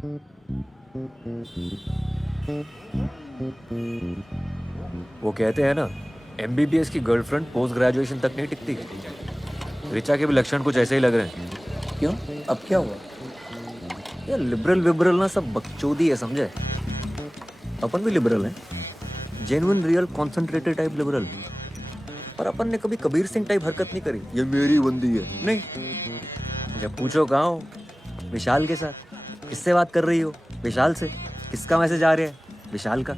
वो कहते हैं ना, एमबीबीएस की गर्लफ्रेंड पोस्ट ग्रेजुएशन तक नहीं टिकती। ऋचा के भी लक्षण कुछ ऐसे ही लग रहे हैं। क्यों, अब क्या हुआ? ये लिबरल विबरल ना सब बकचोदी है, समझे? अपन भी लिबरल हैं, genuine real concentrated type liberal. पर अपन ने कभी कबीर सिंह टाइप हरकत नहीं करी, ये मेरी बंदी है, नहीं। जब पूछो कहाँ हो, विशाल के साथ। किससे बात कर रही हो? विशाल से। किसका मैसेज आ रहा है? विशाल का।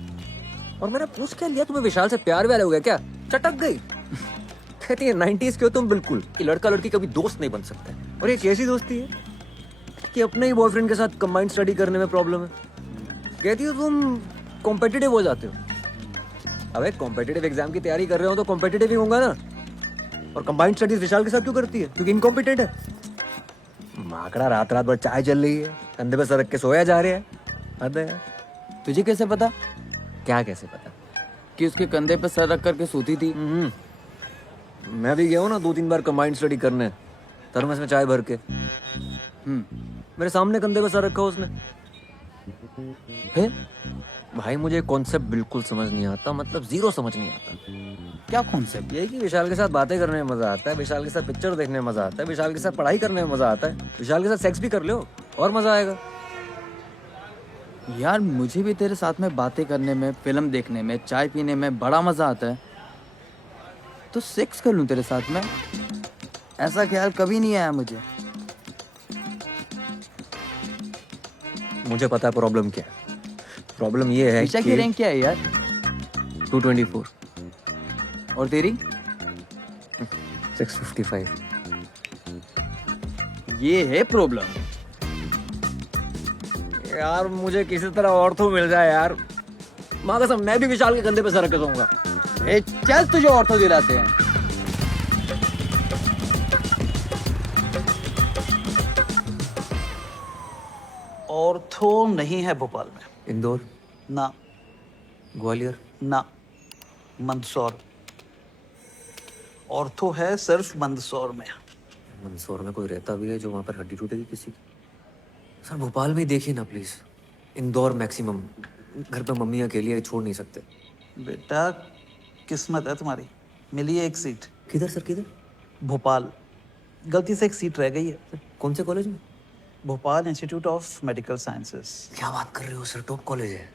और मैंने पूछ क्या लिया, तुम्हें विशाल से प्यार व्यार हो गया क्या? चटक गई। कहती है 90s के हो तुम बिल्कुल, कि लड़का लड़की कभी दोस्त नहीं बन सकते। और ये कैसी दोस्ती है कि अपने ही बॉयफ्रेंड के साथ कंबाइंड स्टडी करने में प्रॉब्लम है। कहती हो तुम कॉम्पिटिटिव हो जाते हो। अबे कॉम्पिटिटिव एग्जाम की तैयारी कर रहे हो तो कॉम्पिटिटिव ही होगा ना। और कंबाइंड स्टडीज विशाल के साथ क्यों करती है? क्योंकि इनकॉम्पिटेंट है। माकड़ा रात रात भर चाय चल रही है, कंधे पे सर रख के सोया जा रहा है। हद है यार। तुझे कैसे पता क्या कैसे पता? कि उसके कंधे पे सर रख करके सोती थी? मैं भी गया हूँ ना 2-3 बार कंबाइंड स्टडी करने, थर्मस में चाय भर के। मेरे सामने कंधे पे सर रखा उसने। फिर भाई मुझे कॉन्सेप्ट बिल्कुल समझ नहीं आता, मतलब जीरो समझ नहीं आता। क्या कॉन्सेप्ट? यही कि विशाल के साथ बातें करने में मजा आता है, विशाल के साथ पिक्चर देखने में मजा आता है, विशाल के साथ पढ़ाई करने में मजा आता है, विशाल के साथ सेक्स भी कर लो और मजा आएगा। यार मुझे भी तेरे साथ में बातें करने में, फिल्म देखने में, चाय पीने में बड़ा मजा आता है। तो सेक्स कर लूं तेरे साथ में? ऐसा ख्याल कभी नहीं आया मुझे। मुझे पता है प्रॉब्लम क्या है। प्रॉब्लम ये है ऋचा की रैंक क्या है यार? 224। और तेरी? 655। ये है प्रॉब्लम। यार मुझे किसी तरह ऑर्थो मिल जाए यार, माँ कसम मैं भी विशाल के कंधे पे सर रख के सोऊंगा। ए चल तुझे ऑर्थो दिलाते हैं। ऑर्थो नहीं है भोपाल में। इंदौर, ना ग्वालियर, ना, मंदसौर। ऑर्थो है सिर्फ मंदसौर में। मंदसौर में कोई रहता भी है जो वहाँ पर हड्डी टूटेगी किसी की? सर भोपाल में ही देखिए ना प्लीज। इंदौर मैक्सिमम, घर पे मम्मी अकेली है, छोड़ नहीं सकते। बेटा किस्मत है तुम्हारी, मिली है एक सीट। किधर सर, किधर? भोपाल, गलती से एक सीट रह गई है। कौन से कॉलेज में? Bhopal institute of medical sciences, क्या बात कर रहे हो सर, टॉप कॉलेज है।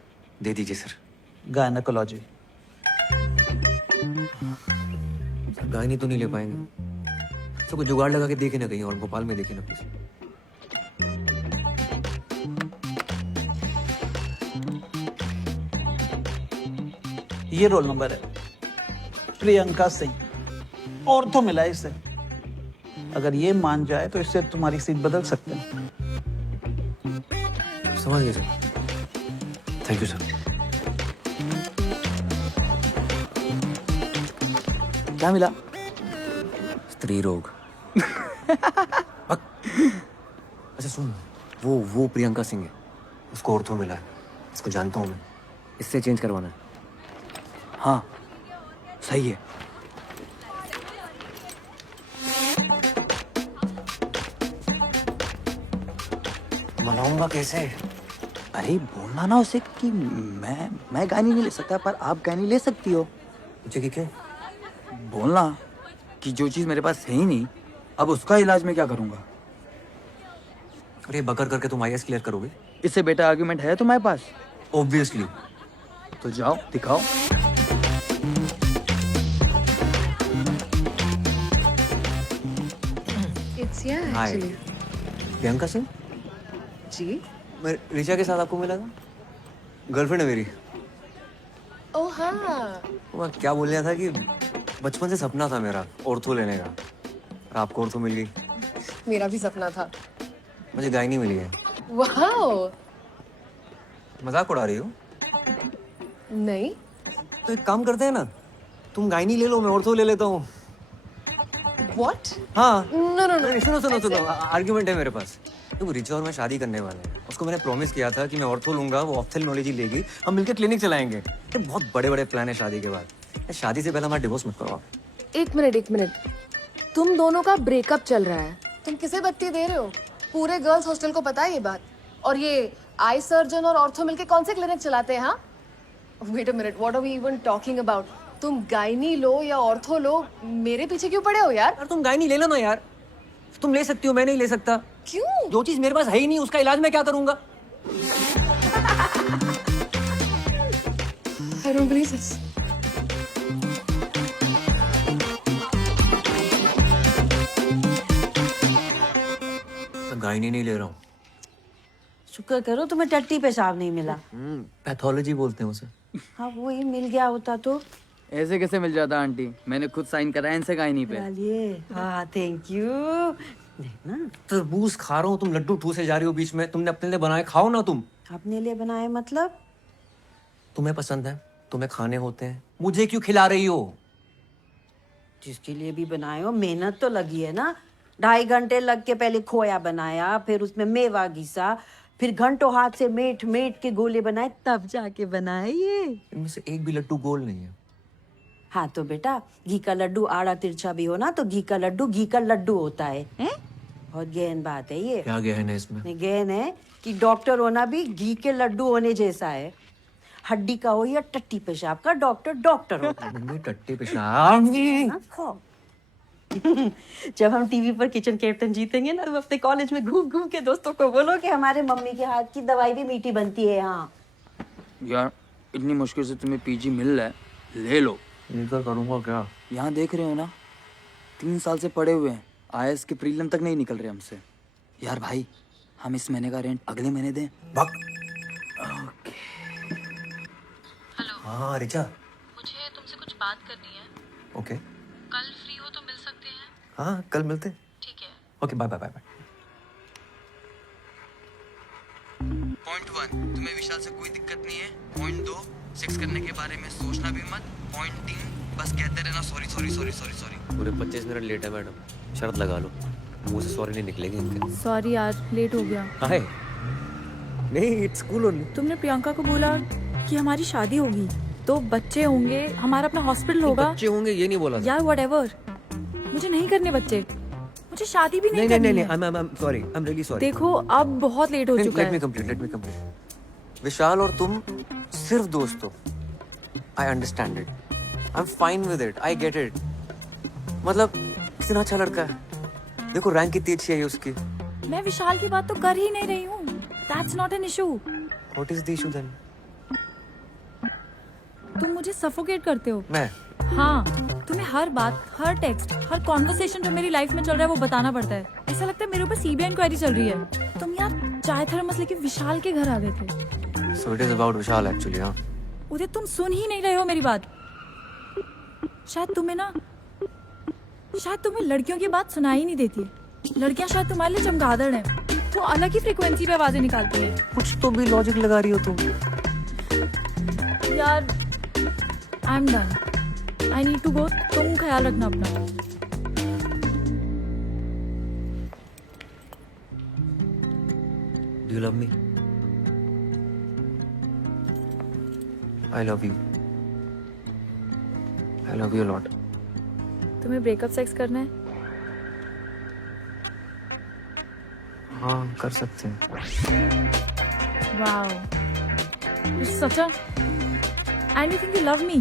दे दीजिए सर। गायनेकोलॉजी। सर गायनी तो नहीं ले पाएंगे, सर कोई जुगाड़ लगा के देखे ना कहीं और भोपाल में देखे ना प्लीज। ये रोल नंबर है, प्रियंका सिंह। ऑर्थो मिला है इसे। अगर ये मान जाए तो इससे तुम्हारी सीट बदल सकते हैं। समझ गए सर, थैंक यू सर। क्या मिला? स्त्री रोग। अच्छा सुन, वो प्रियंका सिंह है, उसको ऑर्थो मिला है, इसको जानता हूँ मैं, इससे चेंज करवाना है। हाँ सही है। मनाऊंगा कैसे? अरे बोलना ना उसे कि मैं गानी नहीं ले सकता पर आप गानी ले सकती हो। मुझे की क्या? बोलना कि जो चीज मेरे पास है ही नहीं, अब उसका इलाज मैं क्या करूंगा। अरे बकर करके तुम आईएएस क्लियर करोगे? इससे बेटा आर्गुमेंट है तुम्हारे पास? ऑब्वियसली। तो जाओ दिखाओ। It's yeah, hi, actually. Priyanka Singh. जी? मैं ऋचा के साथ आपको मिला था, गर्लफ्रेंड है मेरी। ओह हाँ। मैं क्या बोल रहा था कि बचपन से सपना था मेरा ऑर्थो लेने का, और आपको ऑर्थो मिल गई। मेरा भी सपना था। मुझे गायनी मिली है। वाओ। मजाक उड़ा रही हो? नहीं। तो एक काम करते हैं ना, तुम गायनी ले लो, मैं ऑर्थो ले लेता हूँ। What? हाँ। No, no, no. सुनो, आर्ग्यूमेंट है मेरे पास। तो रिचा और मैं शादी करने वाले हैं, उसको मैंने प्रॉमिस किया था कि मैं ऑर्थो लूंगा, वो ऑप्थेल्मोलॉजी लेगी, हम मिलकर क्लिनिक चलाएंगे। ये बहुत बड़े बड़े प्लान है शादी के बाद। शादी से पहले हमारा डिवोर्स मत करवाओ। एक मिनट। तुम दोनों का ब्रेकअप चल रहा है, तुम किसे बत्ती दे रहे हो? पूरे गर्ल्स हॉस्टल को पता है ये बात। और ये आई सर्जन और ऑर्थो मिलके कौन से क्लिनिक चलाते हैं? हाँ, wait a minute, what are we even talking about? तुम गायनी लो या ऑर्थो लो, मेरे पीछे क्यों पड़े हो यार? यार तुम गायनी ले लो ना यार, तुम ले सकती हो, मैं नहीं ले सकता। क्यों? जो चीज मेरे पास है ही नहीं उसका इलाज मैं क्या करूंगा? I don't believe this. मैं गायनी नहीं ले रहा हूँ। शुक्र करो तुम्हें टट्टी पेशाब नहीं मिला। पैथोलॉजी बोलते हैं उसे। हाँ वही मिल गया होता तो। ऐसे कैसे मिल जाता आंटी? मैंने खुद साइन कराया इनसे गायनी पे। डालिए। हाँ थैंक यू। देखना तरबूज खा रहा हूँ, तुम लड्डू ठूसे जा रही हो बीच में। तुमने अपने लिए बनाए, खाओ ना तुम। अपने लिए बनाए मतलब? तुम्हें पसंद है, तुम्हें खाने होते हैं, मुझे क्यों खिला रही हो? जिसके लिए भी बनाए हो, मेहनत तो लगी है ना। 2.5 घंटे लग के पहले खोया बनाया, फिर उसमें मेवा घिसा, फिर घंटों हाथ से मेट मेट के गोले बनाए, तब जाके बनाए ये। इनमें से एक भी लड्डू गोल नहीं है। हाँ तो बेटा, घी का लड्डू आड़ा तिरछा भी हो ना तो घी का लड्डू होता है, हैं? बहुत गहन बात है ये। क्या गहन है इसमें? नहीं, गहन है कि डॉक्टर होना भी घी के लड्डू होने जैसा है। हड्डी का हो या टट्टी पेशाब का, डॉक्टर होता है। मम्मी टट्टी पेशाब। हाँ, खाओ। जब हम टीवी पर किचन कैप्टन जीतेंगे ना, तो अपने कॉलेज में घूम घूम के दोस्तों को बोलो कि हमारे मम्मी के हाथ की दवाई भी मीठी बनती है। हाँ यार इतनी मुश्किल से तुम्हें पीजी मिल रहा है, ले लो। इनका करूंगा क्या? यहाँ देख रहे हो ना, 3 साल से पड़े हुए हैं, आईएएस के प्रीलिम तक नहीं निकल रहे हमसे। यार भाई, हम इस महीने का रेंट अगले महीने दें। भाग। हाँ रिचा, मुझे तुमसे कुछ बात करनी है। ओके। कल फ्री हो तो मिल सकते हैं? हाँ कल मिलते। ठीक है। Okay bye bye bye bye. Point 1, तुम्हें विशाल से कोई दिक्कत नहीं है। पॉइंट 2, सेक्स करने के बारे में सोचना भी मत। पॉइंट 3, बस कहते रहना sorry sorry sorry sorry sorry. पूरे 25 मिनट लेट है मैडम, शर्त लगा लो, मुंह से सॉरी नहीं निकलेगी इनके। सॉरी यार, लेट हो गया। हाय नहीं, इट्स कूल ओनली। तुमने प्रियंका को बोला कि हमारी शादी होगी तो बच्चे होंगे, हमारा अपना हॉस्पिटल होगा। बच्चे होंगे ये नहीं बोला था। यार व्हाटएवर, मुझे नहीं करने बच्चे, मुझे शादी भी नहीं नहीं करनी नहीं है। नहीं, I'm sorry, I'm really sorry। देखो अब बहुत लेट हो चुका Let me है। complete। विशाल और तुम सिर्फ दोस्त हो। I understand it, I'm fine with it, I get it। मतलब कितना अच्छा लड़का है, देखो रैंक कितनी अच्छी है उसकी। मैं विशाल की बात तो कर ही नहीं रही हूँ। That's not an issue। What is the issue then? तुम मुझे सफोकेट करते हो। मैं? हाँ, तुम्हें हर बात, हर टेक्स्ट, हर कॉन्वर्सेशन जो मेरी लाइफ में चल रहा है वो बताना पड़ता है। ऐसा लगता है मेरे ऊपर सीबीआई इंक्वायरी चल रही है। तुम यार चाय थर्मस लेके विशाल के घर आ गए थे। So it is about Vishal actually, हाँ। उदय तुम सुन ही नहीं रहे हो मेरी बात। शायद तुम्हें लड़कियों की बात सुनाई नहीं देती। लड़कियां शायद तुम्हारे लिए चमगादड़ हैं, वो अलग ही फ्रीक्वेंसी पे आवाजें निकालती है। कुछ तो भी लॉजिक लगा रही हो तुम। यार I am done, I need to go. तुम ख्याल रखना अपना। Do you love me? I love you. I love you a lot. तुम्हें ब्रेकअप सेक्स करना है? हाँ कर सकते हैं। Wow, you're such a, and you think you love me?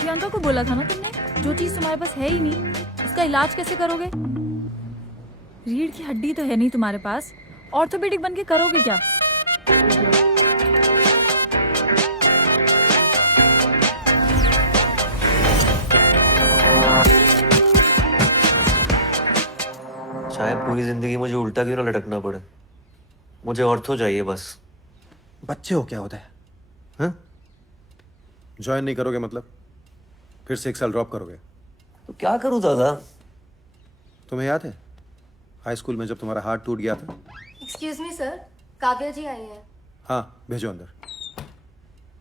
Priyanka को बोला था ना तुमने, जो चीज तुम्हारे पास है ही नहीं उसका इलाज कैसे करोगे? रीढ़ की हड्डी तो है नहीं तुम्हारे पास, ऑर्थोपेडिक बन के करोगे क्या? शायद पूरी जिंदगी मुझे उल्टा क्यों ना लटकना पड़े, मुझे ऑर्थो चाहिए बस। बच्चे हो क्या होता है? हाँ? ज्वाइन नहीं करोगे मतलब? फिर से 1 साल ड्रॉप करोगे? तो क्या करूं दादा? तुम्हें याद है हाई स्कूल में जब तुम्हारा हार्ट टूट गया था? एक्सक्यूज मी सर, काव्या जी आई हैं। हाँ भेजो अंदर।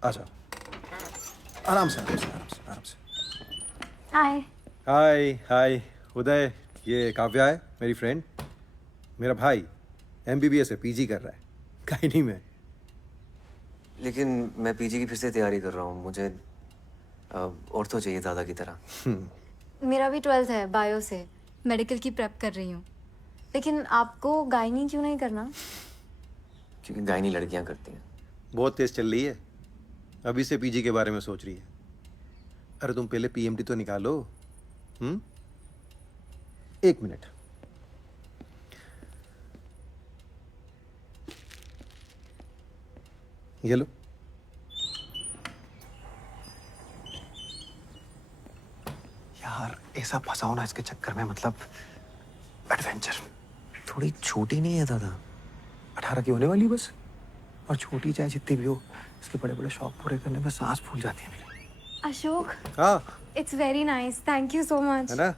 आ जाओ, आराम से आराम से आराम से आराम से। हाय। हाय हाय उदय, ये काव्या है मेरी फ्रेंड। मेरा भाई MBBS है, PG कर रहा है गायनी में। लेकिन मैं पीजी की फिर से तैयारी कर रहा हूँ, मुझे ऑर्थो चाहिए दादा की तरह। मेरा भी 12th है, बायो से मेडिकल की प्रेप कर रही हूँ। लेकिन आपको गायनी क्यों नहीं करना? क्योंकि गायनी लड़कियां करती हैं। बहुत तेज चल रही है, अभी से पीजी के बारे में सोच रही है। अरे तुम पहले पीएमटी तो निकालो। 1 मिनट। ये लो। यार ऐसा फंसाओ ना इसके चक्कर में, मतलब एडवेंचर। थोड़ी छोटी नहीं है दादा, 18 की होने वाली बस। और छोटी चाहे जितनी भी हो, इसके बड़े बड़े शौक पूरे करने में सांस फूल जाती है मेरी। अशोक, हाँ it's very nice, thank you so much. है ना।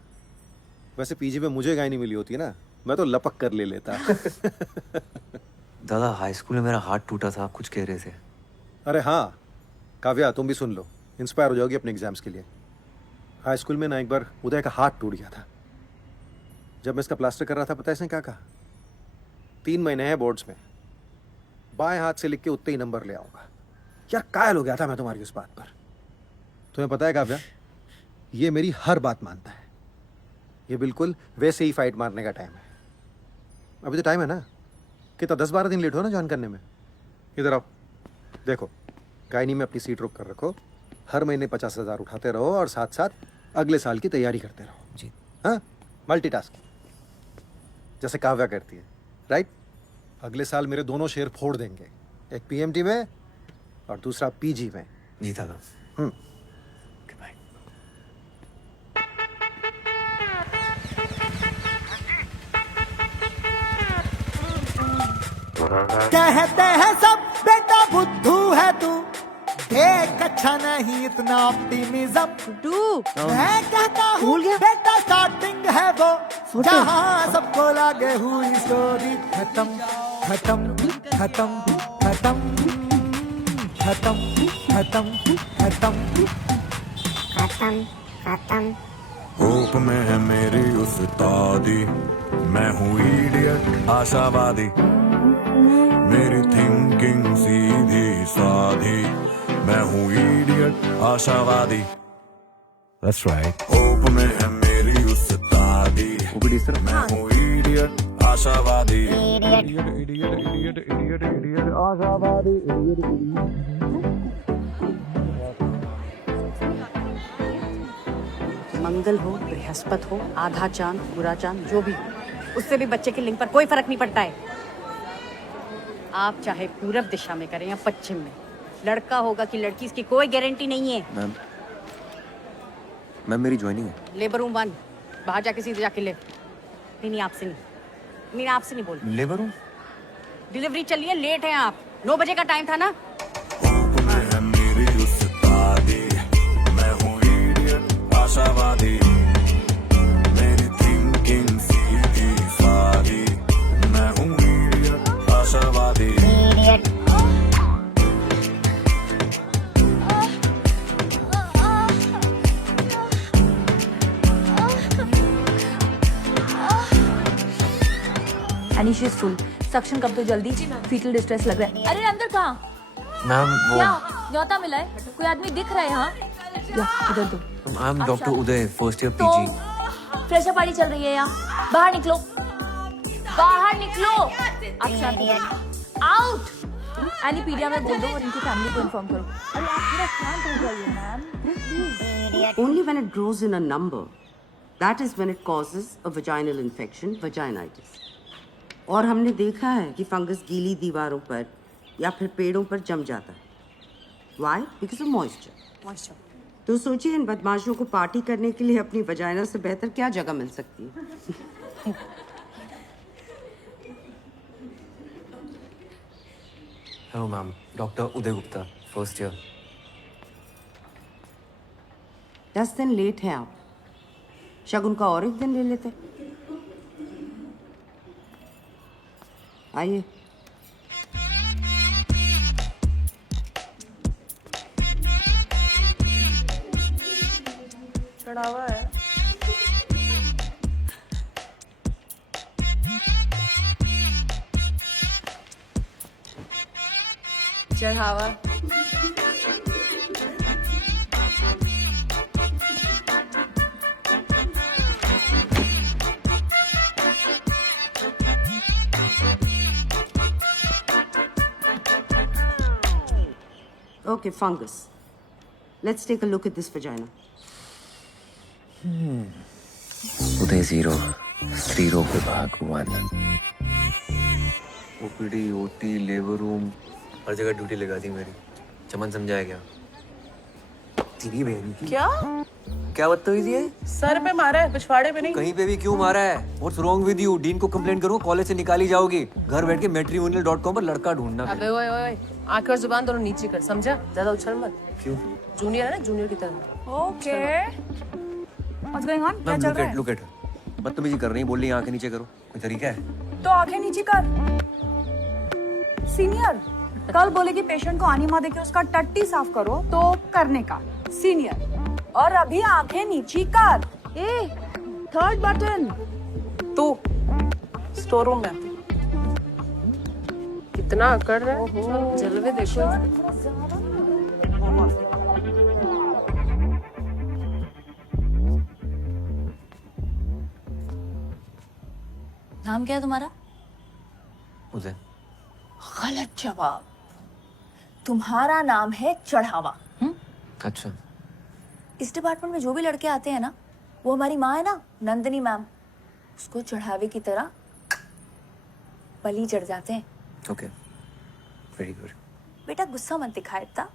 वैसे पीजी में मुझे गाय नहीं मिली होती ना, मैं तो लपक कर ले लेता। दादा हाई स्कूल में मेरा हाथ टूटा था, कुछ कह रहे थे। अरे हाँ काव्या, तुम भी सुन लो, इंस्पायर हो जाओगी अपने एग्जाम्स के लिए। हाई स्कूल में ना एक बार उदय का हाथ टूट गया था। जब मैं इसका प्लास्टर कर रहा था, पता है इसने क्या कहा? 3 महीने हैं बोर्ड्स में, बाएं हाथ से लिख के उतने ही नंबर ले आऊंगा। यार कायल हो गया था मैं तुम्हारी उस बात पर। तुम्हें पता है काव्या, ये मेरी हर बात मानता है। ये बिल्कुल वैसे ही फाइट मारने का टाइम है। अभी तो टाइम है ना, कितना 10-12 दिन लेट हो ना ज्वाइन करने में। इधर आओ, देखो गायनी में अपनी सीट रोक कर रखो, हर महीने 50,000 उठाते रहो और साथ साथ अगले साल की तैयारी करते रहो जी। हाँ, मल्टीटास्किंग जैसे काव्या करती है, राइट। अगले साल मेरे दोनों शेयर फोड़ देंगे, एक पीएमटी में और दूसरा पीजी में। जी दादा। Okay bye. कहते हैं सब बेटा बुद्धू है तू, देख अच्छा नहीं इतना ऑप्टिमिज्म। मैं कहता हूँ बेटा स्टार्टिंग है वो, जहाँ सबको लगे हुई स्टोरी खत्म खत्म खत्म खत्म खत्म खत्म खत्म खत्म। होप में है मेरी उस्तादी, मैं हूँ इडियट आशावादी, मेरी थिंकिंग सीधी साधी, मैं हूँ इडियट आशावादी। That's right. होप में है मेरी उस्तादी, मैं हूँ इडियट आशावादी। Idiot idiot idiot idiot idiot आशावादी। मंगल हो, बृहस्पति हो, आधा चांद, पूरा चांद, जो भी हो, उससे भी बच्चे के लिंग पर कोई फर्क नहीं पड़ता है। आप चाहे पूरब दिशा में करें या पश्चिम में, लड़का होगा कि लड़की, इसकी कोई गारंटी नहीं है। मैम मेरी ज्वाइनिंग है। लेबर रूम 1, बाहर जाके सीधे जाके ले। नहीं आपसे नहीं, नहीं आपसे नहीं बोल। Labour room? डिलीवरी चलिए, लेट है आप। 9 बजे का टाइम था ना। होप में है मेरी उस्तादी, मैं हूँ इडियट आशावादी, मेरी थिंकिंग सीधी सादी, मैं हूँ इडियट आशावादी। एनीश इज फुल, सक्शन कब तो जल्दी, फीटल डिस्ट्रेस लग रहा है। अरे अंदर कहाँ? मैम वो क्या न्योता मिला है? कोई आदमी दिख रहा है यहाँ? या इधर दो। आई am doctor Uday, first year तो पीजी। फ्रेशर पार्टी चल रही है यहाँ, बाहर निकलो, बाहर निकलो। आप शांत आउट। एनीपीडिया में बोल दो और इनकी फैमिली को इन्फॉर्म करो। अरे आप पूरा शांत हो जाइए ma'am. Only when it grows in a number, that is when it causes a vaginal infection, vaginitis. और हमने देखा है कि फंगस गीली दीवारों पर या फिर पेड़ों पर जम जाता है। Why? Because of moisture. तो सोचिए इन बदमाशों को पार्टी करने के लिए अपनी वजाइना से बेहतर क्या जगह मिल सकती है। हेलो मैम, डॉक्टर उदय गुप्ता, फर्स्ट ईयर। 10 दिन लेट हैं आप, शगुन का और एक दिन ले लेते। आइए। चढ़ावा है। चढ़ावा। Okay, fungus. Let's take a look at this vagina. उदय 0 स्त्री रोग विभाग 1 ओपीडी ओटी लेबर रूम हर जगह ड्यूटी लगा दी मेरी। चमन समझाया क्या तेरी बहन की क्या बदतमीजी है? सर पे मारा है, पिछवाड़े पे नहीं। कहीं पे भी क्यों मारा है? What's wrong with you? Dean को कंप्लेन करो, कॉलेज से निकाली जाओगी। घर बैठ के matrimonial.com पर लड़का ढूंढना। अबे ओए ओए, आंख और जुबान दोनों नीचे कर, समझा? ज्यादा उछल मत। क्यों? जूनियर है ना, जूनियर की तरह। Okay what's going on? क्या चल रहा है? लुक एट बदतमीजी कर रही, बोल रही आंखें नीचे करो। कोई तरीका है? तो आंखें नीचे कर। सीनियर कल बोले कि पेशेंट को आनी माँ देके उसका टट्टी साफ करो तो करने का सीनियर, और अभी आंखें नीची कर। ए थर्ड बटन। तू स्टोर रूम में कितना अकड़ रहा है, जलवे देखो। नाम क्या है तुम्हारा? उदय। गलत जवाब। तुम्हारा नाम है चढ़ावा। अच्छा इस डिपार्टमेंट में जो भी लड़के आते हैं ना, वो हमारी माँ है ना, नंदिनी मैम, उसको चढ़ावे की तरह बलि चढ़ जाते हैं। Okay very good. बेटा गुस्सा मत दिखा इतना,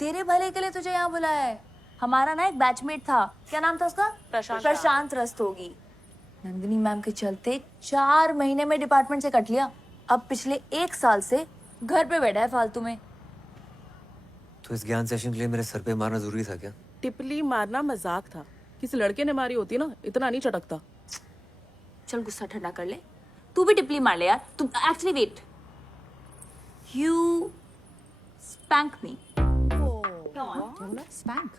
तेरे भले के लिए तुझे यहाँ बुलाया है। हमारा ना एक बैचमेट था, क्या नाम था उसका? प्रशांत रस्तोगी। नंदिनी मैम के चलते 4 महीने में डिपार्टमेंट से कट लिया। अब पिछले 1 साल से घर पे बैठा है फालतू में। तो इस ज्ञान सेशन के लिए मेरे सर पे मारना जरूरी था क्या? टिपली मारना मजाक था, किसी लड़के ने मारी होती ना इतना नहीं चटकता। चल गुस्सा ठंडा कर ले, तू भी टिपली मार ले यार। तू actually wait, you spank me. Spank?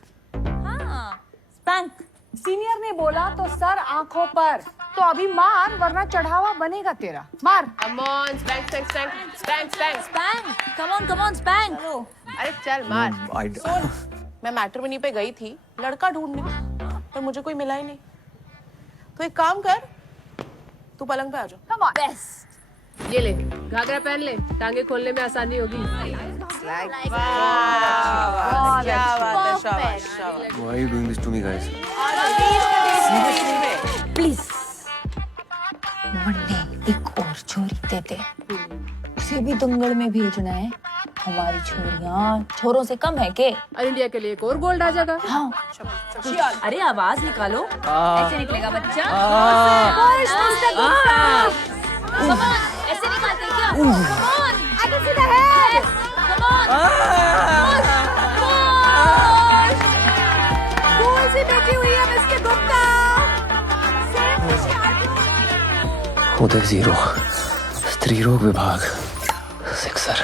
हाँ स्पैंक। सीनियर ने बोला तो सर आंखों पर, तो अभी मार वरना चढ़ावा बनेगा तेरा। मार। Come on, spank, spank, spank, spank, spank. Spank, come on spank. अरे चल मार। सुन, मैं मैट्रिमोनी पे गई थी लड़का ढूंढने, पर मुझे कोई मिला ही नहीं। तो एक काम कर, तू पलंग पे आ जा। बेस्ट। ये ले, घाघरा पहन ले, टांगे खोलने में आसानी होगी। Why are you doing this to me, guys? Please one day एक और छोरी दे दे, उसे भी दंगल में भेजना है। हमारी छोरियां छोरों से कम है के? और इंडिया के लिए एक और गोल्ड आ जाएगा। हाँ। अरे आवाज निकालो, ऐसे निकलेगा बच्चा। Come on, ऐसे निकालते हैं क्या? Come on, I can see the head. Come on, फूल सी बैठी हुई है मिस्टर गुप्ता। उदय 0 स्त्री रोग विभाग 6 सर।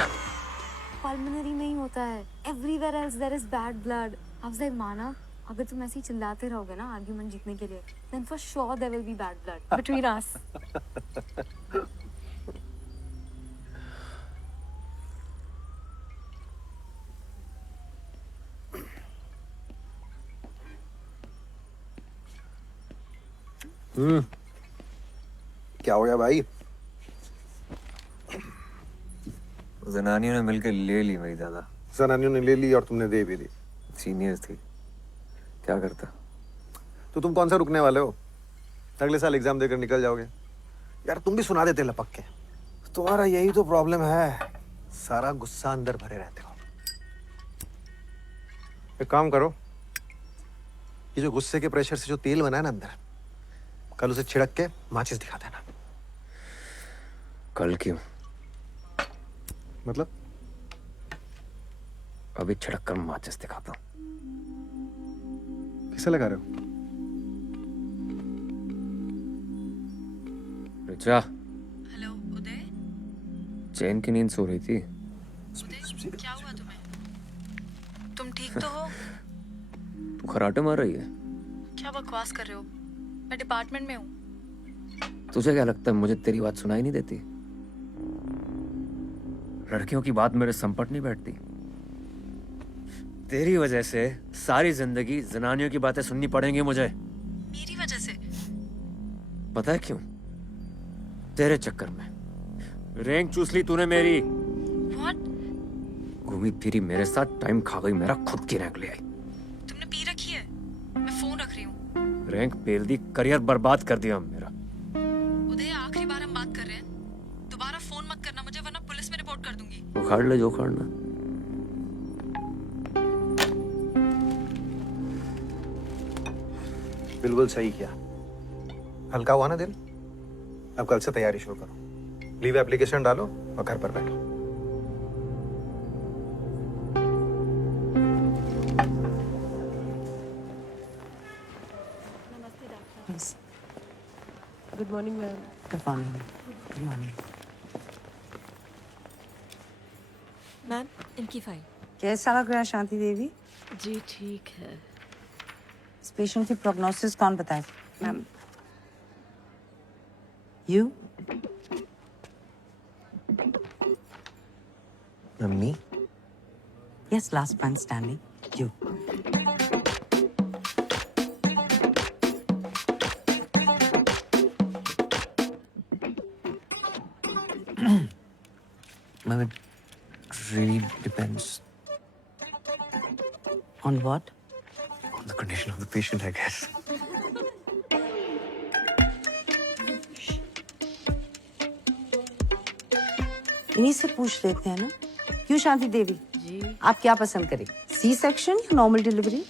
पल्मोनरी में ही होता है, everywhere else there is bad blood. Afzal माना, अगर तुम ऐसे ही चिल्लाते रहोगे ना आर्गुमेंट जीतने के लिए, then for sure there will be bad blood between us. क्या हो गया भाई? जनानियों ने मिलकर ले ली मेरी दादा। जनानियों ने ले ली और तुमने दे भी दी। सीनियर्स थी, क्या करता। तो तुम कौन सा रुकने वाले हो? अगले साल एग्जाम देकर निकल जाओगे। यार तुम भी सुना देते लपक के। तुम्हारा यही तो प्रॉब्लम है, सारा गुस्सा अंदर भरे रहते हो। एक काम करो, ये जो गुस्से के प्रेशर से जो तेल बना है ना अंदर, कल उसे छिड़क के माचिस दिखा देना। कल क्यों? मतलब? अभी छिड़क कर माचिस दिखाता हूँ। किसे लगा रहे हो? रिचा। हेलो उदय। चैन की नींद सो रही थी। उदय क्या हुआ तुम्हें? तुम ठीक तो हो? तू खराटे मार रही है? क्या बकवास कर रहे हो? मैं डिपार्टमेंट में हूँ। तुझे क्या लगता है मुझे तेरी बात सुनाई नहीं देती? लड़कियों की बात मेरे संपट नहीं बैठती। तेरी वजह से सारी जिंदगी जनानियों की बातें सुननी पड़ेंगी मुझे। मेरी वजह से? पता है क्यों? तेरे चक्कर में रैंक चूस ली तूने मेरी। What? घूमी फिरी मेरे साथ, टाइम खा गई मेरा, खुद की रैंक ले आई। तुमने पी रखी है? मैं फोन रख रही हूँ। रैंक पेल दी, करियर बर्बाद कर दिया मेरा। उदय, आखिरी बार हम बात कर रहे हैं, दोबारा फोन मत करना मुझे, वरना पुलिस में रिपोर्ट कर दूंगी। उखाड़ ले जो उखाड़ना। बिल्कुल सही किया। हल्का हुआ ना दिल? अब कल से तैयारी शुरू करो। लीव एप्लीकेशन डालो और घर पर बैठो। Good morning ma'am. Good morning. Good morning. Ma'am, इनकी फाइल। कैसा लग रहा है शांति देवी? जी ठीक है। इस पेशेंट की प्रोग्नोसिस कौन बताए? Ma'am. You? Mummy? Yes, last man standing. You. Ma'am, it really depends On what? on the condition of the patient, I guess. इन्हीं से पूछ लेते हैं ना। क्यों शांति देवी जी, आप क्या पसंद करें, सी सेक्शन या normal delivery?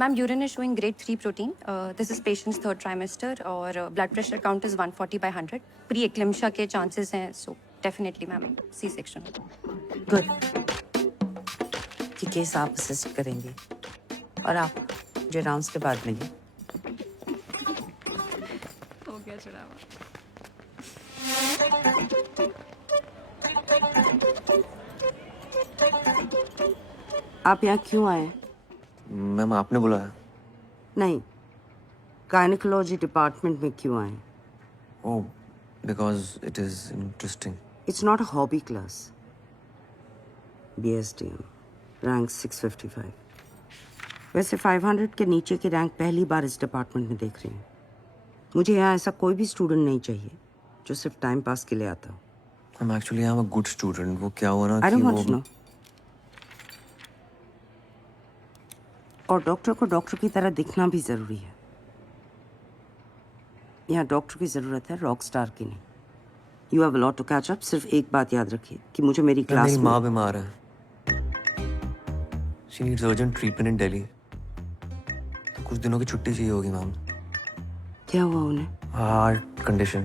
Ma'am, urine is showing grade 3 protein. This is patient's third trimester और blood pressure count is 140 by 100. Pre-eclampsia के chances हैं, so definitely ma'am C-section. Good. कि केस आप असिस्ट करेंगे और आप जो राउंड्स के बाद मिले। हो गया चढ़ावा। आप यहाँ क्यों आए? मैम, आपने बुलाया? नहीं, गायनेकोलॉजी डिपार्टमेंट में क्यों आए? Oh, because it is interesting. It's not a hobby class. BSDM, rank 655. वैसे 500 के नीचे की रैंक पहली बार इस डिपार्टमेंट में देख रही हूँ। मुझे यहाँ ऐसा कोई भी स्टूडेंट नहीं चाहिए जो सिर्फ टाइम पास के लिए आता हो। I'm actually I'm a good student. वो क्या हुआ ना I कि don't वो want to know. और डॉक्टर को डॉक्टर की तरह दिखना भी जरूरी है। यहाँ डॉक्टर की जरूरत है, रॉक स्टार की नहीं। You have a lot to catch up. सिर्फ एक बात याद रखिए कि मुझे मेरी क्लास मेरी में माँ बीमार है। She needs urgent treatment in Delhi. तो कुछ दिनों की छुट्टी चाहिए होगी मैम। क्या हुआ उन्हें? Heart condition,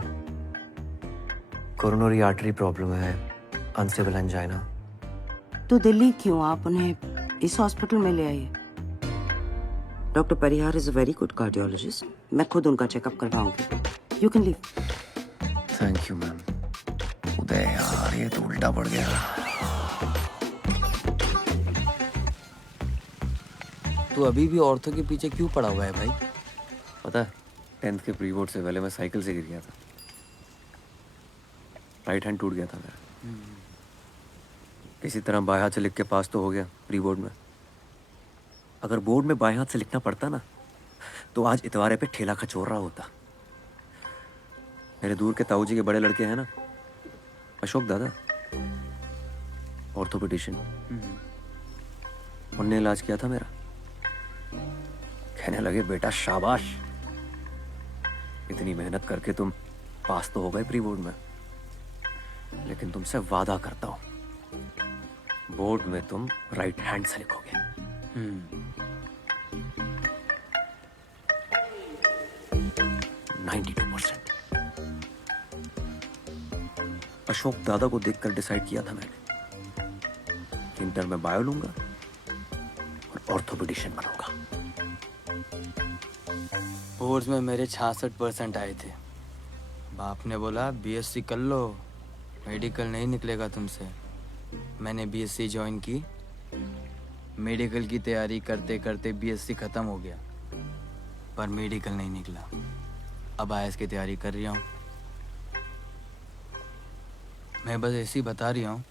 coronary artery problem है, अनस्टेबल एंजाइना। तो दिल्ली क्यों? आप उन्हें इस हॉस्पिटल में ले आइए। Doctor Parihar is a very good cardiologist. मैं खुद उनका चेकअप करवाऊंगी। You can leave. Thank you ma'am. Uday यार, ये तो उल्टा पड़ गया। तू अभी भी औरतों के पीछे क्यों पड़ा हुआ है भाई? पता है, 10th के प्री बोर्ड से पहले मैं साइकिल से गिर गया था। राइट हैंड टूट गया था मेरा। किसी तरह बाएं हाथ से लिख के पास तो हो गया प्री बोर्ड में। अगर बोर्ड में बाएं हाथ से लिखना पड़ता ना, तो आज इतवारे पे ठेला खचोर रहा होता। मेरे दूर के ताऊ जी के बड़े लड़के हैं ना, अशोक दादा, ऑर्थोपेडिशियन, उनने इलाज किया था मेरा। कहने लगे, बेटा शाबाश, इतनी मेहनत करके तुम पास तो हो गए प्री बोर्ड में, लेकिन तुमसे वादा करता हूं, बोर्ड में तुम राइट हैंड से लिखोगे। 92%। अशोक दादा को देखकर डिसाइड किया था मैंने कि इंटर में बायो लूंगा और ऑर्थोपेडिशियन बनूंगा। बोर्ड्स में मेरे 66% आए थे। बाप ने बोला बीएससी कर लो, मेडिकल नहीं निकलेगा तुमसे। मैंने बीएससी ज्वाइन की। मेडिकल की तैयारी करते करते बीएससी ख़त्म हो गया, पर मेडिकल नहीं निकला। अब आईएएस की तैयारी कर रहा हूँ। मैं बस ऐसे ही बता रही हूँ,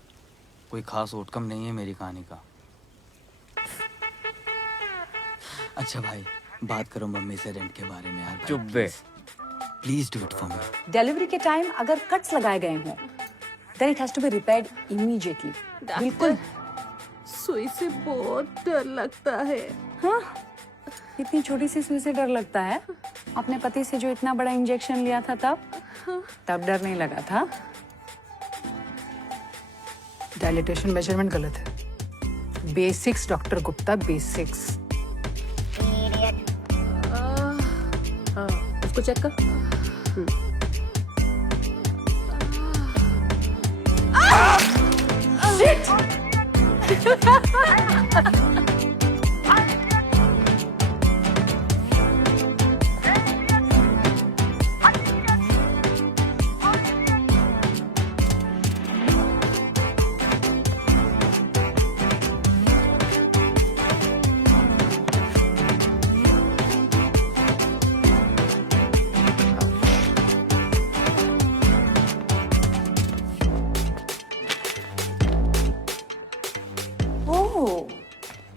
कोई खास आउटकम नहीं है मेरी कहानी का। अच्छा भाई, बात करो मम्मी से रेंट के बारे में यार। चुप बे। Please do it for me. Delivery के टाइम अगर कट्स लगाए गए हों then it has to be repaired immediately. बिल्कुल। सुई से बहुत डर लगता है। हाँ, इतनी छोटी सी सुई से डर लगता है? अपने पति से जो इतना बड़ा इंजेक्शन लिया था तब डर नहीं लगा था? डायलिटेशन मेजरमेंट गलत है। Basics doctor Gupta, basics. उसको चेक कर।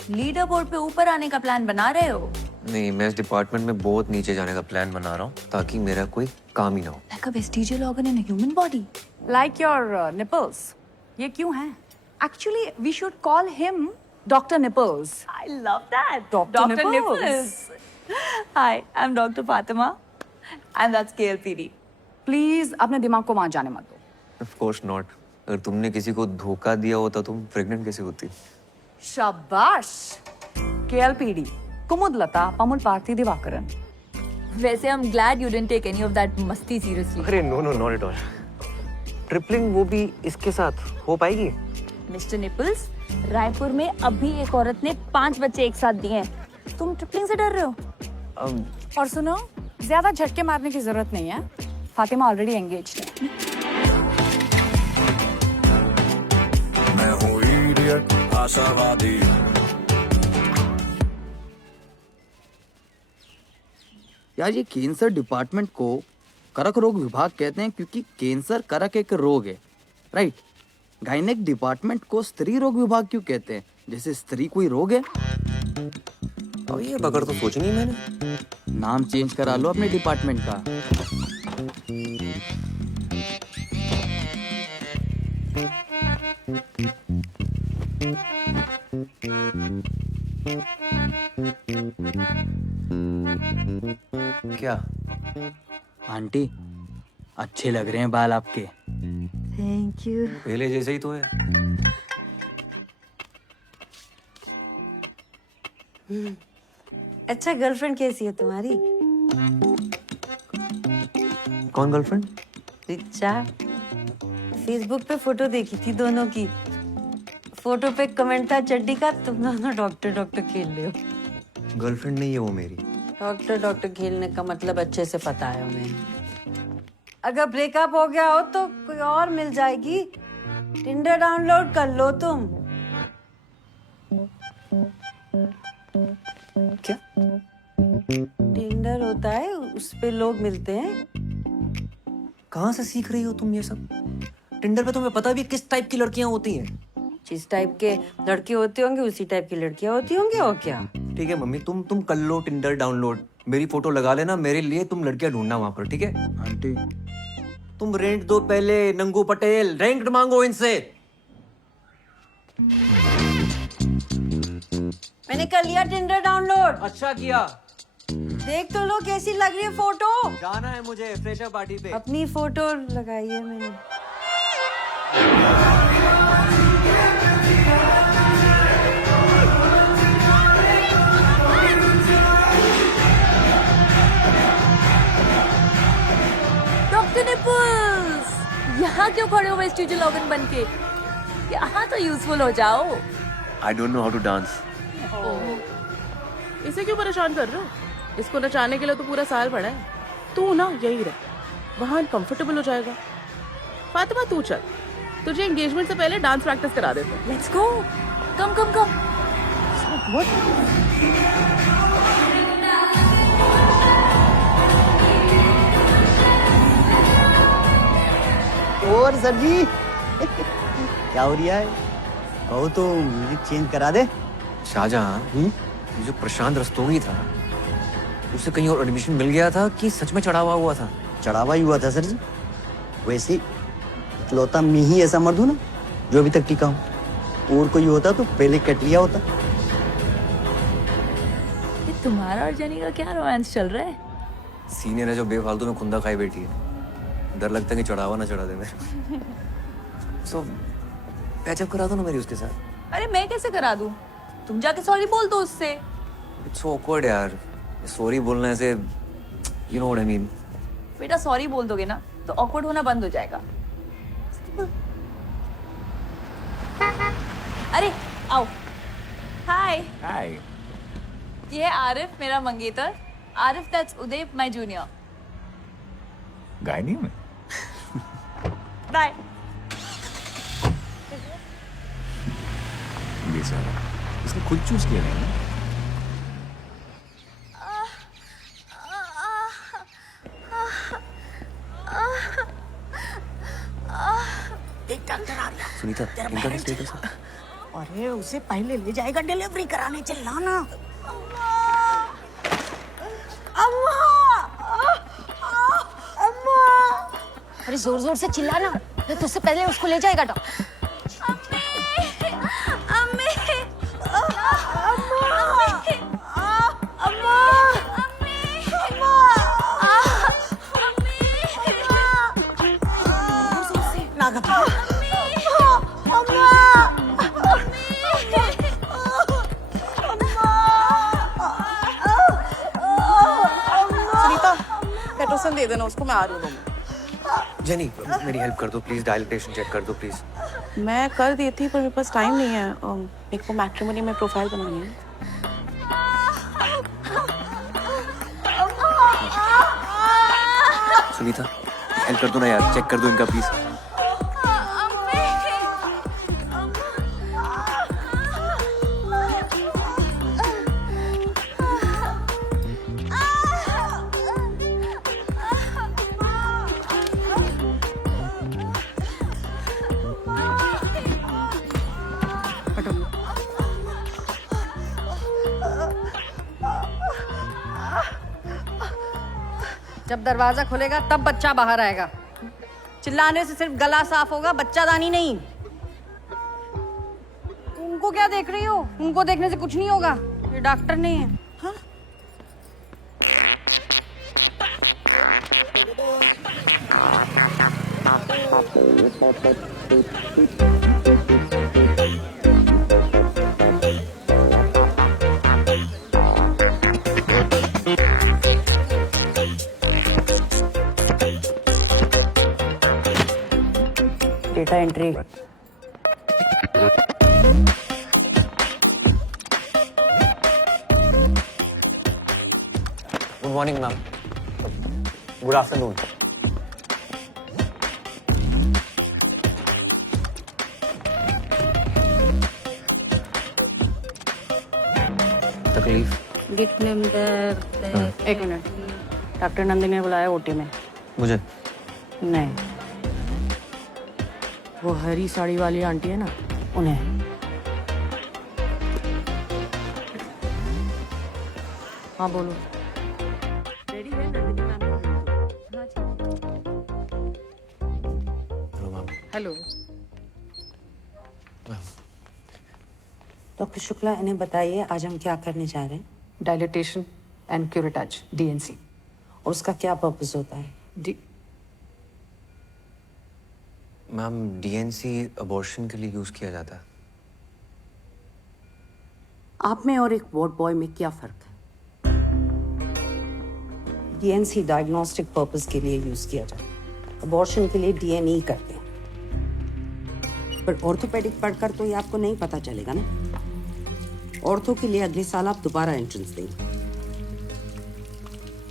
लीडर बोर्ड पे ऊपर आने का प्लान बना रहे हो? नहीं, मैं इस डिपार्टमेंट में बहुत नीचे जाने का प्लान बना रहा हूँ ताकि मेरा कोई काम ही ना हो। Like a vestigial organ in a human body. Like your nipples. ये क्यों है? Actually, we should call him Dr. Nipples. I love that. Dr. Nipples. Hi, I'm Dr. Fatima. And that's KLPD. Please, अपने दिमाग को वहां जाने मत दो। Of course not. अगर तुमने किसी को धोखा दिया होता तुम प्रेग्नेंट कैसे होती? शाबाश। KLPD, कुमुदलता पमुल पार्थी दिवाकरन। वैसे I'm glad you didn't take any of that मस्ती seriously. अरे no no not at all. Tripling वो भी इसके साथ हो पाएगी? मिस्टर निपल्स, रायपुर में अभी एक औरत ने 5 बच्चे एक साथ दिए हैं। तुम ट्रिपलिंग से डर रहे हो? और सुनो, ज्यादा झटके मारने की जरूरत नहीं है। फातिमा ऑलरेडी एंगेज्ड है। मैं हूँ इडियट आशावादी। यार ये कैंसर डिपार्टमेंट को करक रोग विभाग कहते हैं क्योंकि कैंसर करक एक रोग है, राइट? गायनेक डिपार्टमेंट को स्त्री रोग विभाग क्यों कहते हैं? जैसे स्त्री कोई रोग है? अब ये बगर तो सोची नहीं मैंने। नाम चेंज करा लो अपने डिपार्टमेंट का। क्या? आंटी, अच्छे लग रहे हैं बाल आपके। Thank you. पहले जैसे ही तो है। अच्छा, गर्लफ्रेंड कैसी है तुम्हारी? कौन गर्लफ्रेंड? रिचा। फेसबुक पे फोटो देखी थी दोनों की। फोटो पे कमेंट था चड्डी का, तुम दोनों डॉक्टर डॉक्टर खेल रहे हो। गर्लफ्रेंड नहीं है वो मेरी। डॉक्टर डॉक्टर खेलने का मतलब अच्छे से पता है उन्हें। अगर ब्रेकअप हो गया हो तो कोई और मिल जाएगी। टिंडर डाउनलोड कर लो तुम। क्या? टिंडर होता है, उस पे लोग मिलते हैं। कहाँ से सीख रही हो तुम ये सब? टिंडर पे तुम्हें पता भी है किस टाइप की लड़कियां होती हैं? जिस टाइप के लड़के होते होंगे उसी टाइप की लड़कियां होती होंगी, और क्या। ठीक है मम्मी, तुम कर लो टिंडर डाउनलोड, मेरी फोटो लगा लेना, मेरे लिए तुम लड़कियां ढूंढना वहां पर, ठीक है? आंटी, तुम रेंट दो पहले। नंगू पटेल, रेंट मांगो इनसे। मैंने कर लिया टिंडर डाउनलोड। अच्छा किया। देख तो लो कैसी लग रही है फोटो। जाना है मुझे फ्रेशर पार्टी पे। अपनी फोटो लगाई है मैंने। डॉक्टर निपल्स, यहाँ क्यों खड़े हो वेस्टिजियल ऑर्गन बन के? यहाँ तो यूजफुल हो जाओ। I don't know how to dance. इसे क्यों परेशान कर रहे हो? इसको नचाने के लिए तो पूरा साल पड़ा है। तू ना यही रह, वहाँ कंफर्टेबल हो जाएगा। फातिमा तू चल, तुझे एंगेजमेंट से पहले डांस प्रैक्टिस करा देते हैं। Let's go. Come come come. और सर जी क्या हो रहा है? कहो तो म्यूजिक चेंज करा दे। शाहजहां, ये जो प्रशांत रस्तोगी था उसे कहीं और एडमिशन मिल गया था कि सच में चढ़ावा हुआ था? चढ़ावा ही हुआ था सर जी। वैसे इकलौता मैं ही ऐसा मर्द हूं ना जो अभी तक टिका हूं। और कोई होता तो पहले कट लिया होता। ये तुम्हारा और जेनी का क्या रोमांस चल रहा है? सीनियर है जो बेफालतू में खुंदा खाई बैठी है। डर लगता है कि चढ़ावा ना चढ़ा दे मेरे। सो पैचअप करा दो ना मेरी उसके साथ। अरे मैं कैसे करा दूं? तुम जाके सॉरी बोल दो उससे। इट्स ऑकवर्ड यार, सॉरी बोलने से you know what I mean. बेटा सॉरी बोल दोगे ना तो ऑकवर्ड होना बंद हो जाएगा। अरे आओ। हाय। हाय। ये है आरिफ मेरा मंगेतर। Arif that's Uday my junior. Gynae में बाय। ये सारा इसने खुद चूज किया नहीं ना? एक डॉक्टर आ गया। सुनीता, इनका क्या स्टेटस है? अरे उसे पहले ले जाएगा डिलीवरी कराने, चिल्ला ना। अम्मा! अम्मा! अरे जोर जोर से चिल्ला ना, नहीं तो उससे पहले उसको ले जाएगा डॉक्टर। पेट्रोसन दे देना उसको, मैं आ रही हूँ। जेनी मेरी हेल्प कर दो प्लीज, डायलिटेशन चेक कर दो प्लीज। मैं कर दी थी पर मेरे पास टाइम नहीं है। मेरे को मैट्रिमोनी में प्रोफाइल बनानी है। सुनीता हेल्प कर दो ना यार, चेक कर दो इनका प्लीज। जब दरवाजा खुलेगा तब बच्चा बाहर आएगा। चिल्लाने से सिर्फ गला साफ होगा, बच्चादानी नहीं। उनको क्या देख रही हो? उनको देखने से कुछ नहीं होगा, ये डॉक्टर नहीं है। हाँ? Data entry. Good morning ma'am. Good afternoon. तकलीफ? एक मिनट, डॉक्टर नंदिनी ने बुलाया ओटी में। मुझे? नहीं, वो हरी साड़ी वाली आंटी है ना, उन्हें। हाँ बोलो। हेलो डॉक्टर शुक्ला, इन्हें बताइए आज हम क्या करने जा रहे हैं। Dilatation and curettage, DNC। और उसका क्या पर्पस होता है? मैम DNC अबॉर्शन के लिए यूज किया जाता है। आप में और एक वार्ड बॉय में क्या फर्क है? DNC डायग्नोस्टिक पर्पस के लिए यूज किया जाता है, अबॉर्शन के लिए DNE करते हैं। पर ऑर्थोपेडिक पढ़कर तो ये आपको नहीं पता चलेगा ना। ऑर्थो के लिए अगले साल आप दोबारा एंट्रेंस देंगे।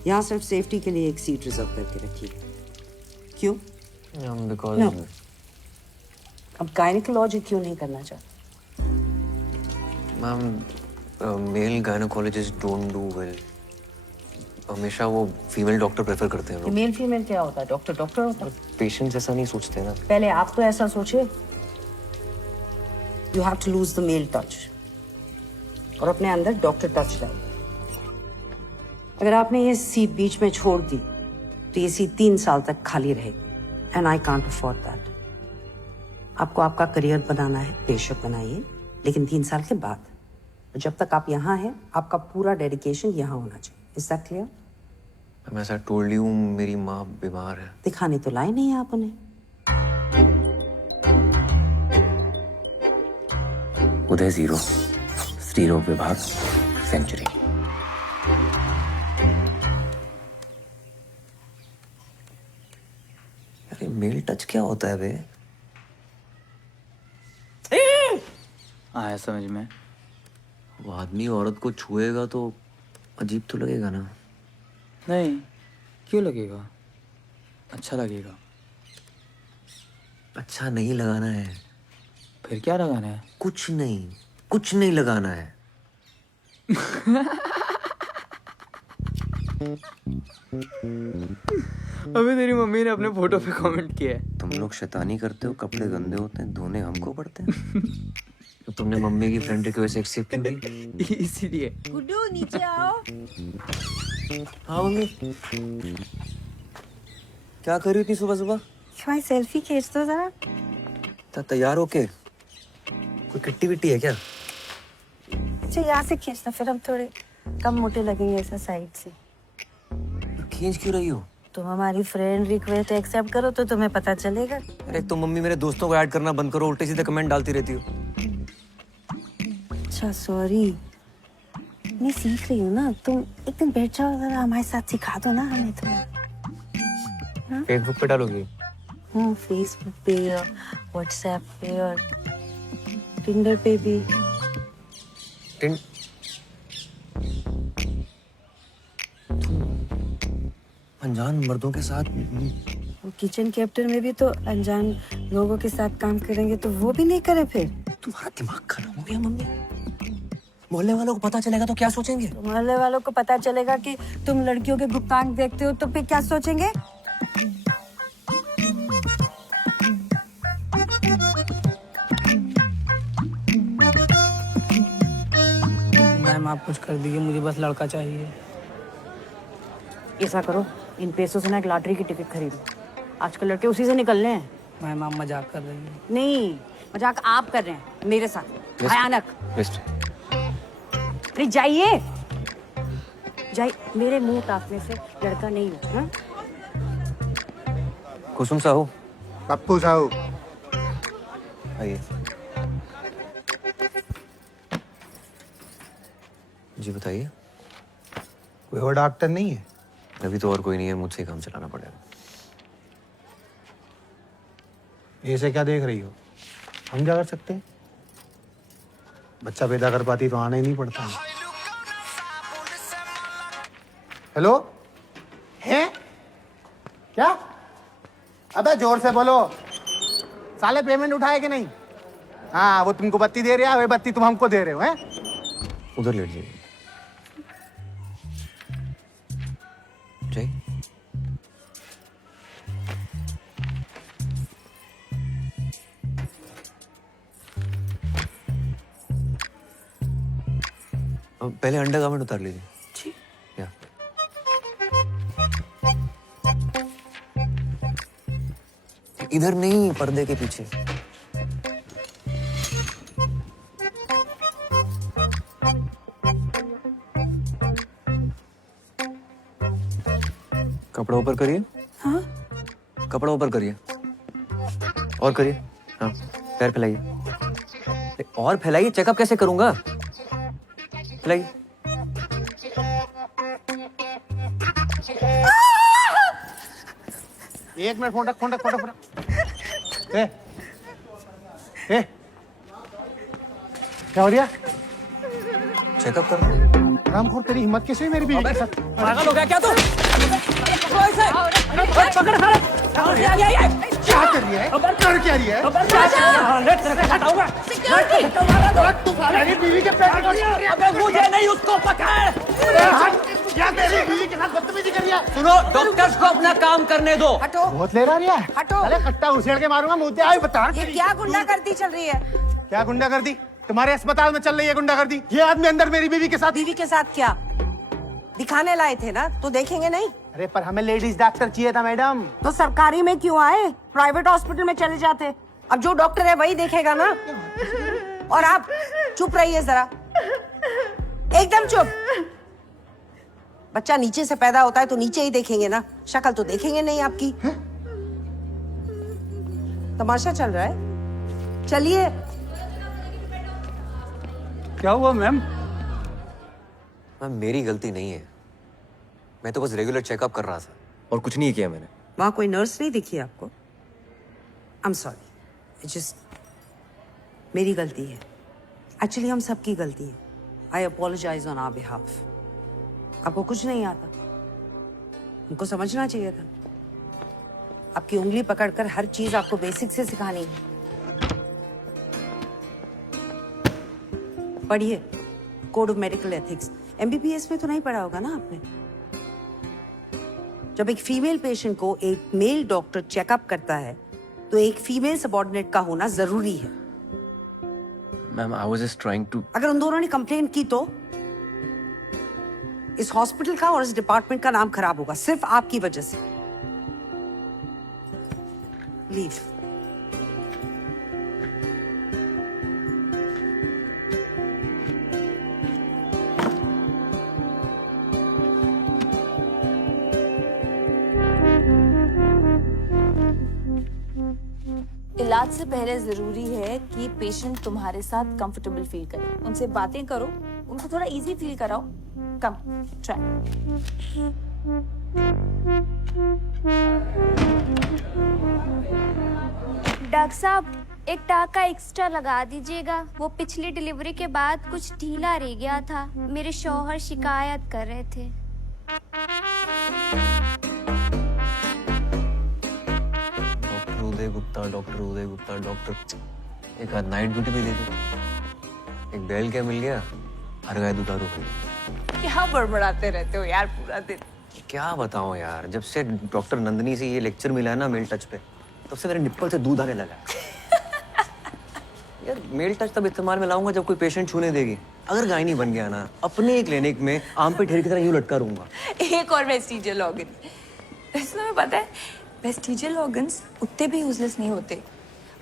यहाँ सिर्फ सेफ्टी के लिए एक सीट रिजर्व करके रखिए। क्यों? Because No. अब गायनिकोलॉजी क्यों नहीं करना चाहते? Ma'am male gynaecologist don't do well. हमेशा वो फीमेल डॉक्टर प्रेफर करते हैं लोग। मेल फीमेल क्या होता है? डॉक्टर डॉक्टर होता है। पेशेंट्स ऐसा नहीं सोचते ना। पहले आप तो ऐसा सोचिए। You have to lose the male touch और अपने अंदर डॉक्टर टच लाओ। अगर आपने ये सीट बीच में छोड़ दी तो ये सीट 3 साल तक खाली रहेगी and I can't afford that. आपको आपका करियर बनाना है, बेशक बनाइए, लेकिन 3 साल के बाद। जब तक आप यहाँ हैं, आपका पूरा डेडिकेशन यहाँ होना चाहिए। Is that clear? मैं ऐसा टोल्ड यू, मेरी माँ बीमार है। दिखाने तो लाए नहीं आप उन्हें। उदय 0, स्त्रीरोग विभाग सेंचुरी। अरे मेल टच क्या होता है बे? आया समझ में। वो आदमी औरत को छुएगा तो अजीब तो लगेगा ना? नहीं, क्यों लगेगा, अच्छा लगेगा। अच्छा नहीं लगाना है। फिर क्या लगाना है? कुछ नहीं लगाना है। अबे तेरी मम्मी ने अपने फोटो पे कमेंट किया है। तुम लोग शैतानी करते हो, कपड़े गंदे होते हैं, धोने हमको पड़ते हैं। तो तुमने मम्मी की फ्रेंड रिक्वेस्ट एक्सेप्ट क्यों की? इसीलिए। गुड्डू नीचे आओ। हाँ मम्मी, क्या कर रही थी सुबह सुबह? भाई सेल्फी खींच दो जरा। तैयार होके? कोई किट्टी विट्टी है क्या? अच्छा यहाँ से खींचना, फिर हम थोड़े कम मोटे लगेंगे ऐसा साइड से। खींच क्यों रही हो? तुम हमारी फ्रेंड रिक्वेस्ट एक्सेप्ट करो तो तुम्हें पता चलेगा। अरे तुम मम्मी मेरे दोस्तों को ऐड करना बंद करो, उल्टे सीधे कमेंट डालती रहती हो। अच्छा सॉरी, मैं सीख रही हूँ ना, तुम एक दिन बैठ जाओ जरा, हमारे साथ सिखा दो ना हमें थोड़ा। फेसबुक पे डालोगी? फेसबुक पे और व्हाट्सएप पे और टिंडर पे भी। अनजान मर्दों के साथ? किचन कैप्टन में भी तो अनजान लोगों के साथ काम करेंगे तो वो भी नहीं करे फिर? तुम्हारा दिमाग खराब हो गया मम्मी। मोहल्ले वालों को पता चलेगा तो क्या सोचेंगे? मोहल्ले वालों को पता चलेगा कि तुम लड़कियों के गुप्तांग देखते हो तो फिर क्या सोचेंगे? मैम आप कुछ कर दीजिए, मुझे बस लड़का चाहिए। ऐसा करो, इन पैसों से ना एक लॉटरी की टिकट खरीदो। आजकल लड़के उसी से निकलने हैं। मैम आप मजाक कर रही हैं। नहीं, मजाक आप कर रहे हैं मेरे साथ। भयानक। अरे जाइए, मेरे मुंह ताकने से लड़का नहीं हो। हाँ? कुसुम साहू। पप्पू साहू। आइए। जी बताइए। कोई और डॉक्टर नहीं है? अभी तो और कोई नहीं है, मुझसे ही काम चलाना पड़ेगा। ऐसे क्या देख रही हो? हम क्या कर सकते हैं? बच्चा पैदा कर पाती तो आना ही नहीं पड़ता। हेलो, है क्या? अबे जोर से बोलो, साले पेमेंट उठाए कि नहीं? हाँ, वो तुमको बत्ती दे रहा है, वही बत्ती तुम हमको दे रहे हो। हैं? उधर लेट जाइए। जय। पहले अंडरगारमेंट उतार लीजिए। ठीक। या। इधर नहीं, पर्दे के पीछे। कपड़ा ऊपर करिए। हाँ? कपड़ा ऊपर करिए। और करिए। हाँ, पैर फैलाइए। और फैलाइए, चेकअप कैसे करूंगा? फैलाइए। एक मिनट, फोन रख, फोन रख, फोन रख, फोन रख। ए, क्या हो रहा? चेकअप कर। रामखोर, तेरी हिम्मत कैसे हुई मेरी बीवी के साथ? पागल हो गया क्या तू? क्या कर रही है? कर क्या रही है? मेरी बीवी के पेट मुझे नहीं, उसको पकड़। क्या तेरी बीवी के साथ बदतमीजी कर रही है? सुनो, डॉक्टर्स को अपना काम करने दो। हटो। बहुत ले रहा है। हटो। अरे कट्टा उछेड़ के मारूंगा, मुझे आई बता। ये क्या गुंडागर्दी चल रही है? क्या गुंडागर्दी? तुम्हारे अस्पताल में चल रही है गुंडागर्दी। ये आदमी अंदर मेरी बीवी के साथ। बीवी के साथ क्या? दिखाने लाए थे ना, तो देखेंगे नहीं? अरे पर हमें लेडीज डॉक्टर चाहिए था मैडम। तो सरकारी में क्यों आए? प्राइवेट हॉस्पिटल में चले जाते। अब जो डॉक्टर है वही देखेगा ना। और आप चुप रहिए जरा, एकदम चुप। बच्चा नीचे से पैदा होता है तो नीचे ही देखेंगे ना, शक्ल तो देखेंगे नहीं आपकी। तमाशा चल रहा है, चलिए। क्या हुआ मैम? मैम मेरी गलती नहीं है, मैं तो बस रेगुलर चेकअप कर रहा था और कुछ नहीं किया मैंने। वहां कोई नर्स नहीं दिखी आपको? आई एम सॉरी, जस्ट मेरी गलती है। एक्चुअली हम सबकी गलती है। आई अपोलोजाइज ऑन आवर बिहाफ। आपको कुछ नहीं आता, उनको समझना चाहिए था। आपकी उंगली पकड़कर हर चीज आपको बेसिक से सिखानी है। पढ़िए code of medical ethics. MBBS में तो नहीं पढ़ा होगा ना आपने? जब एक फीमेल पेशेंट को एक मेल डॉक्टर चेकअप करता है तो एक फीमेल सबऑर्डिनेट का होना जरूरी है। Ma'am I was just trying to. अगर उन दोनों ने कंप्लेंट की तो इस हॉस्पिटल का और इस डिपार्टमेंट का नाम खराब होगा, सिर्फ आपकी वजह से। लीव। इलाज से पहले जरूरी है कि पेशेंट तुम्हारे साथ कंफर्टेबल फील करे। उनसे बातें करो, उनको थोड़ा इजी फील कराओ। कम ट्राई। डॉक्टर साहब, एक टाका एक्स्ट्रा लगा दीजिएगा। वो पिछली डिलीवरी के बाद कुछ ढीला रह गया था। मेरे शौहर शिकायत कर रहे थे। डॉक्टर उदय गुप्ता डॉक्टर। एक आध नाइट ड्यूटी भी दे दो। एक बैल क्या मिल गया, हर गाय दुधारू हुई। क्या बड़बड़ाते रहते हो यार पूरा दिन? क्या बताऊं यार, जब से डॉक्टर नंदनी से ये लेक्चर मिला है ना मेल टच पे, तब से मेरे निप्पल से दूध आने लगा। यार मेल टच तब इस्तेमाल में लाऊंगा जब कोई पेशेंट छूने देगी। अगर गायनी बन गया ना, अपने क्लिनिक में आम पे ढेर की तरह यूं लटका रहूंगा। एक और वेस्टिजियल ऑर्गन। वैसे तुम्हें पता है वेस्टिजियल ऑर्गन्स उतने भी यूजलेस नहीं होते।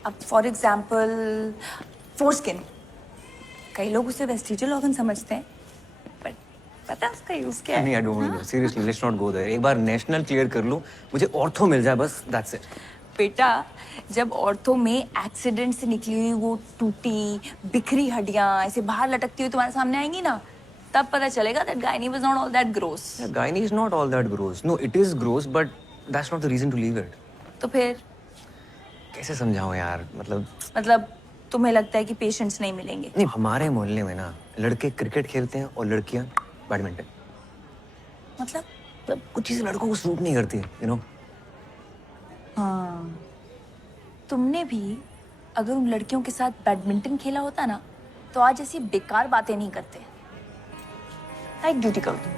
अब फॉर एग्जांपल फोरस्किन, कई लोग उसे वेस्टिजियल ऑर्गन समझते हैं, बट पता है उसका यूज क्या है? नहीं, I don't know, seriously let's not go there. एक बार नेशनल क्लियर कर लूं, मुझे ऑर्थो मिल जाए बस, दैट्स इट। बेटा, जब ऑर्थो में एक्सीडेंट से निकली हुई वो टूटी बिखरी हड्डियां ऐसे बाहर लटकती हुई तुम्हारे सामने आएंगी ना, तब पता चलेगा that gynae was not all that gross. Gynae is not all that gross. No, it is gross, but that's not the reason to leave it. तो फिर कैसे समझाऊं यार, मतलब तुम्हें लगता है कि पेशेंट्स नहीं मिलेंगे? नहीं, हमारे मोहल्ले में ना लड़के क्रिकेट खेलते हैं और लड़कियां बैडमिंटन। मतलब कुछ चीजें लड़कों को सूट नहीं करती, यू नो। हाँ, तुमने भी अगर उन लड़कियों के साथ बैडमिंटन खेला होता ना, तो आज ऐसी बेकार बातें नहीं करते। एक ड्यूटी करो तुम।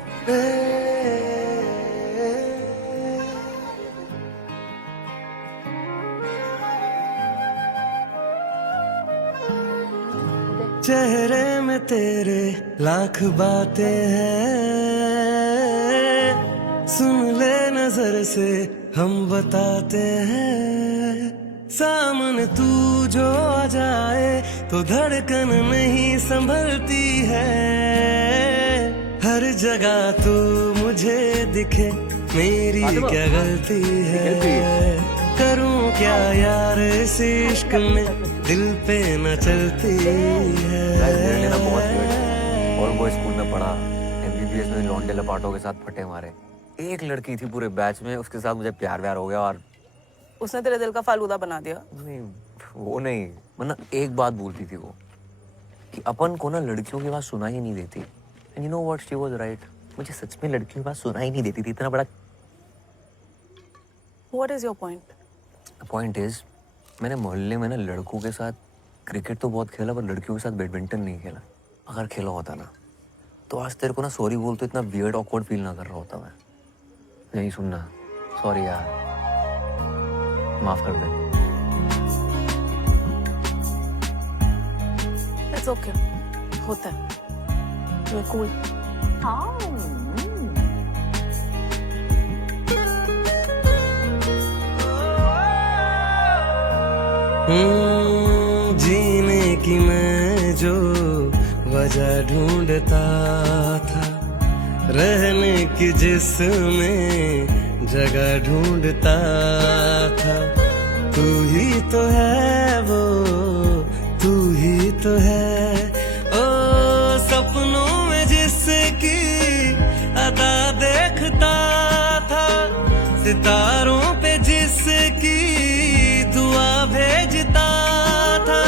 चेहरे में तेरे लाख बातें हैं, सुन ले नजर से हम बताते हैं। सामने तू जो आ जाए तो धड़कन नहीं संभलती है। हर जगह तू मुझे दिखे, मेरी क्या गलती है? करूं क्या यार इस इश्क में, दिल पे न चलती है। और वो स्कूल में पढ़ा, एमबीबीएस में लौंडे लपाटों के साथ फटे मारे। एक लड़की थी पूरे बैच में, उसके साथ मुझे प्यार व्यार हो गया और उसने तेरे दिल का फालूदा बना दिया। नहीं, वो नहीं, वरना एक बात बोलती थी वो कि अपन को ना लड़कियों की बात सुनाई ही नहीं देती। And you know what, she was right. मुझे सच में लड़कियों की बात सुनाई नहीं देती थी। इतना बड़ा What is your point? Point is, मैंने मोहल्ले में ना लड़कों के साथ क्रिकेट तो बहुत खेला, पर लड़कियों के साथ बैडमिंटन नहीं खेला। अगर खेला होता ना तो आज तेरे को ना सॉरी बोल तो इतना वियर्ड ऑकवर्ड फील ना कर रहा होता मैं। नहीं सुनना, सॉरी यार, माफ कर दे। It's okay, होता है। You're cool. जीने की मैं जो वजह ढूंढता था, रहने की जिसमें जगह ढूंढता था, तू ही तो है वो, तू ही तो है। ओ सपनों में जिसकी अदा देखता था, सितारों पे जिसकी दुआ भेजता था,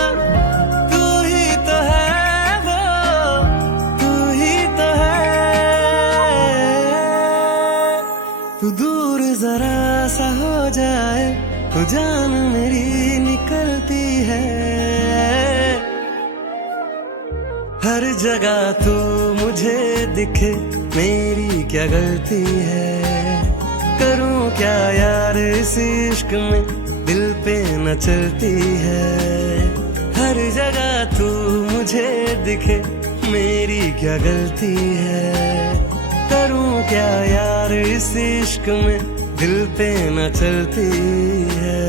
तू ही तो है वो, तू ही तो है। तू दूर जरा सा हो जाए तो जान मेरी निकलती है। हर जगह तू मुझे दिखे, मेरी क्या गलती है। करूं क्या यार इस इश्क में, दिल पे न चलती है। हर जगह तू मुझे दिखे, मेरी क्या गलती है। करूं क्या यार इस इश्क में, दिल पे न चलती है।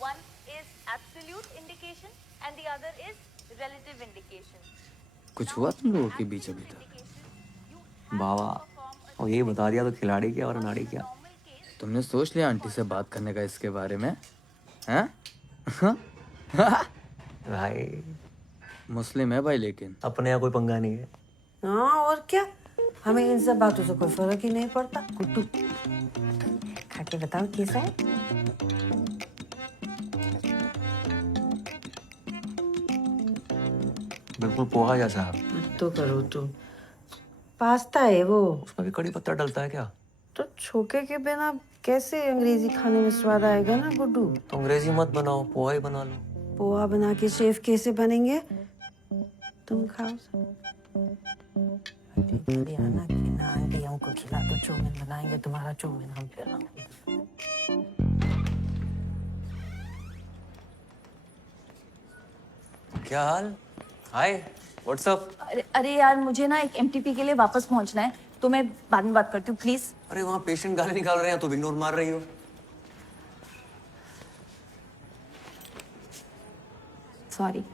One is absolute indication and the other is relative indication. कुछ हुआ तुम लोगों के बीच अभी तक? बाबा, और ये बता दिया तो खिलाड़ी क्या और अनाड़ी क्या? तुमने सोच लिया आंटी से बात करने का इसके बारे में? हैं? भाई मुस्लिम है भाई, लेकिन अपने यहाँ कोई पंगा नहीं है। हाँ और क्या, हमें इन सब बातों से कोई फर्क ही नहीं पड़ता। गुड्डू खा के बताओ कैसा है। बिल्कुल पोहा जैसा। मत तो करो तुम, पास्ता है वो। उसमें भी कड़ी पत्ता डलता है क्या? तो छोके के बिना कैसे अंग्रेजी खाने में स्वाद आएगा ना गुड्डू। तो अंग्रेजी मत बनाओ, पोहा ही बना लो। पोहा बना के शेफ कैसे बनेंगे? तुम खाओ आना कि ना आंटी हमको खिला दो, चौमिन बनाएंगे, तुम्हारा चौमिन हम खिलाएंगे। क्या हाल? हाय, व्हाट्सअप? अरे यार, मुझे ना एक एमटीपी के लिए वापस पहुंचना है, तो मैं बाद में बात करती हूँ प्लीज। अरे वहाँ पेशेंट गाली निकाल रहे हैं, तो इग्नोर मार रही हो। सॉरी,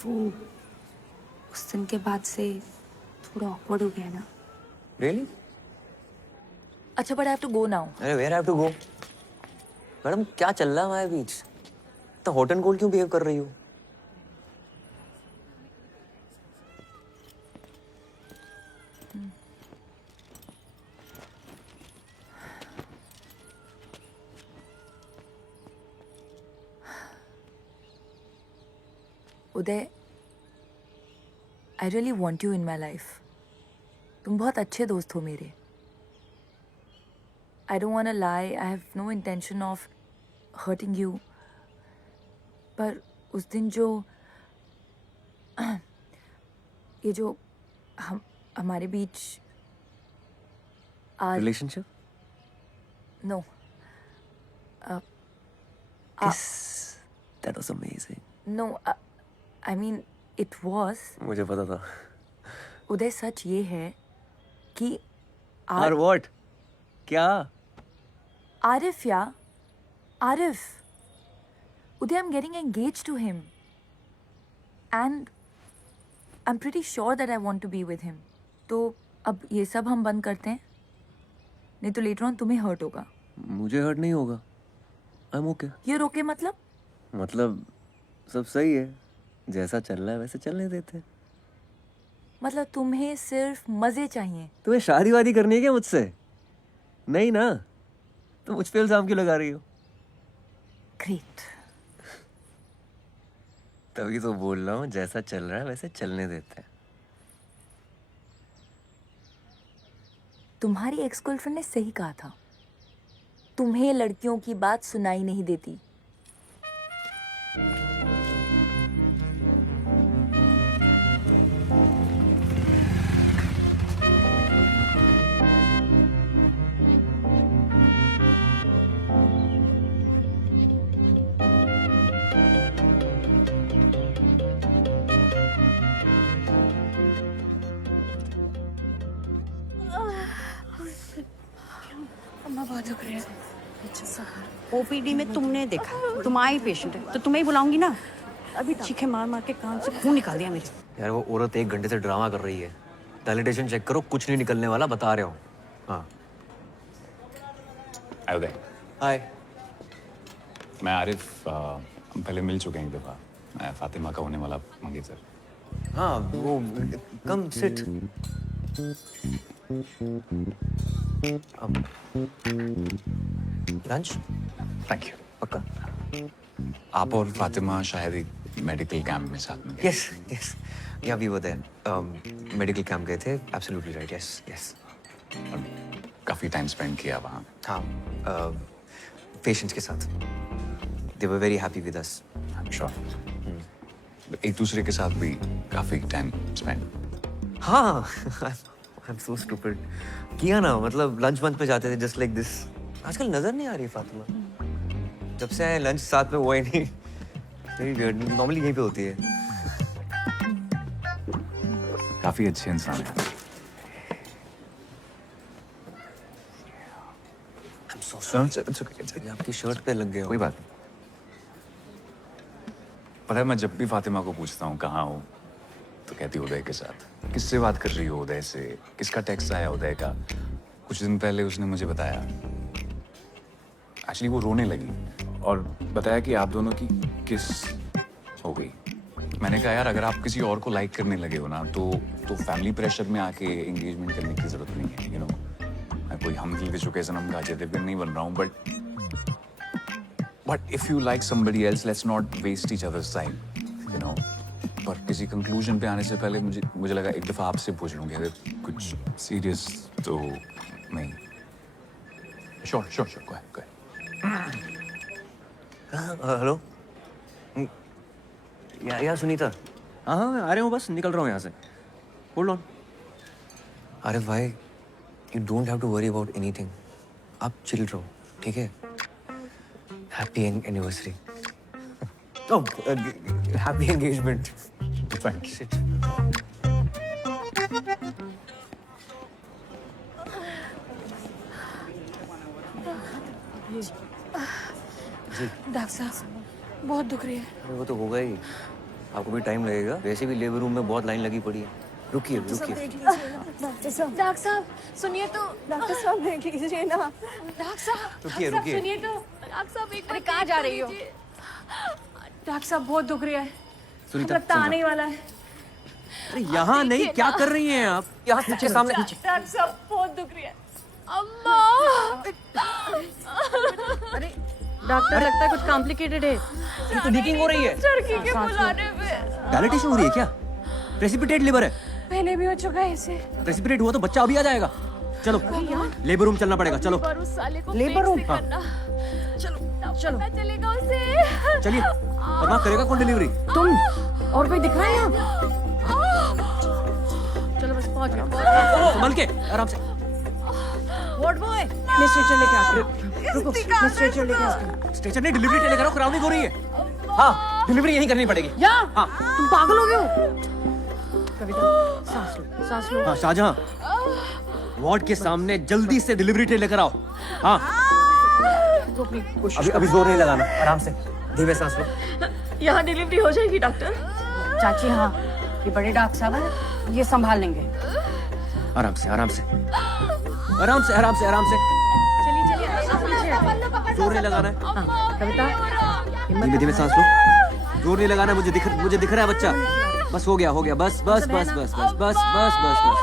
वो उस दिन के बाद से थोड़ा ऑकवर्ड हो गया ना। रियली? अच्छा, but I have to go now. अरे where have to go? Madam क्या चल रहा है हमारे बीच? तो हॉट एंड कोल्ड क्यों बिहेव कर रही हो? Uday, I really want you in my life. तुम बहुत अच्छे दोस्त हो मेरे। I don't want to lie, I have no intention of hurting you. पर उस दिन जो ये जो हमारे बीच relationship? No, That was amazing. No, I mean it was. मुझे पता था। उदय, सच ये है कि और व्हाट? क्या? आरिफ या Arif, Uday, I am getting engage to him and I am pretty sure that I want to be with him. तो अब ये सब हम बंद करते हैं, नहीं तो लेटर ऑन तुम्हें हर्ट होगा। मुझे हर्ट नहीं होगा। I am okay. ये ओके मतलब सब सही है, जैसा चल रहा है वैसे चलने देते। मतलब तुम्हें सिर्फ मजे चाहिए? तुम्हें शादी वादी करनी है क्या मुझसे? नहीं ना, तो मुझ पे इल्जाम क्यों लगा रही हो? ग्रेट। तभी तो बोल रहा हूँ, जैसा चल रहा है वैसे चलने देते हैं। तुम्हारी एक्स गर्लफ्रेंड ने सही कहा था, तुम्हें लड़कियों की बात सुनाई नहीं देती। बहुत दुख रहा है। ओपीडी में तुमने देखा, तुम आई पेशेंट है तो तुम्हें ही बुलाऊंगी ना। अभी चीखे मार मार के कान से खून निकाल दिया मेरे। यार वो औरत 1 घंटे से ड्रामा कर रही है। डायलिटेशन चेक करो, कुछ नहीं निकलने वाला, बता रहे हो। हाँ उदय। हाय। मैं आरिफ, हम पहले मिल चुके हैं एक दफ़ा। मैं फातिमा का होने वाला मंगेतर। हाँ वो come sit. Lunch? Thank you. पक्का? आप और फातिमा शायद एक मेडिकल कैंप में साथ में गए। Yes yes, yeah we were there. Medical camp गए थे। Absolutely right. Yes yes. काफ़ी टाइम स्पेंड किया वहाँ। हाँ, पेशेंट्स के साथ। They were very happy with us. I am sure. एक दूसरे के साथ भी काफ़ी टाइम स्पेंड। हाँ आई एम सो स्टूपिड। किया ना, मतलब लंच मंच पे जाते थे जस्ट लाइक दिस। आजकल नजर नहीं आ रही फातिमा। जब से आए लंच साथ में हुआ ही नहीं। वेरी वियर्ड, नॉर्मली यहीं पे होती है। काफ़ी अच्छे इंसान है। आपकी शर्ट पे लग गया। कोई बात नहीं। पता है, मैं जब भी फातिमा को पूछता हूँ कहाँ हो, तो कहती उदय के साथ। किससे बात कर रही हो उदय से? किसका टेक्स्ट आया उदय का? कुछ दिन पहले उसने मुझे बताया, एक्चुअली वो रोने लगी और बताया कि आप दोनों की किस हो गई। मैंने कहा यार, अगर आप किसी और को लाइक करने लगे हो ना तो फैमिली प्रेशर में आके एंगेजमेंट करने की जरूरत नहीं है। यू नो, मैं कोई हम दिल के चुके सनम का अजय देवगन नहीं बन रहा हूँ, but if you like somebody else, let's not waste each other's time, you know. पर किसी कंक्लूजन पे आने से पहले मुझे लगा एक दफ़ा आपसे पूछ लूँगी, अगर कुछ सीरियस तो नहीं। Sure sure sure, go ahead. Hello यार सुनीता। हाँ हाँ मैं आ रहा हूँ, बस निकल रहा हूँ यहाँ से। Hold on. अरे भाई, you don't have to worry about anything. आप चिल रहो, ठीक है? Happy anniversary. Oh, happy engagement. Thank you. Doctor साहब बहुत दुख रही है। अरे वो तो होगा ही, आपको भी टाइम लगेगा। वैसे भी लेबर रूम में बहुत लाइन लगी पड़ी है। रुकिए रुकिए। डॉक्टर साहब सुनिए तो। डॉक्टर साहब देख लीजिए ना। डॉक्टर साहब रुकिए रुकिए। सुनिए तो। डॉक्टर साहब एक बार कहाँ जा रही हो? डॉक्टर साहब बहुत दुख रही है। सुनीता, लगता आने ही वाला है। अरे यहाँ नहीं, क्या कर रही हैं आप? यहाँ पीछे सामने। डॉक्टर साहब बहुत दुख रही है। अम्मा। अरे डॉक्टर, लगता है कुछ कॉम्प्लिकेटेड है। ये तो लीकिंग हो रही है। लड़की के बुलाने पे डायलिटेशन हो रही है क्या? प्रेसिपिटेट लिवर है। पहले भी हो चुका है इसे। प्रेसिपिटेट हुआ तो बच्चा अभी आ जाएगा। चलो लेबर रूम चलना पड़ेगा। चलो लेबर रूम। हाँ। चलो चलो चलेगा उसे। चलिए। और वहाँ करेगा कौन डिलीवरी? तुम और कोई दिख रहा है यहाँ? चलो बस पहुंच गए। संभल के, आराम से। वार्ड बॉय, मैं स्ट्रेचर लेके आता हूँ। रुको, मैं स्ट्रेचर लेके आता हूँ। स्टेशन नहीं, डिलीवरी लेकर आओ, क्राउडिंग हो रही है। हाँ, डिलीवरी यहीं करनी पड़ेगी। यहाँ? हाँ। तुम पागल हो गए हो? कविता, सांस लो, सांस लो। हाँ शाहजहां, वार्ड के सामने जल्दी से डिलीवरी ट्रे लेकर आओ। हाँ। अभी जोर नहीं लगाना, आराम से, धीमे सांस लो। यहाँ डिलीवरी हो जाएगी डॉक्टर? चाची हाँ, ये बड़े डॉक्टर साहब हैं, ये संभाल लेंगे। आराम से, आराम से, आराम से, आराम से, आराम से। चलिए जोर नहीं लगाना है। हाँ, कविता, धीमे धीमे सांस लो। जोर नहीं लगाना है, मुझे दिख रहा है बच्चा। बस हो गया, बस बस बस बस बस बस बस बस बस।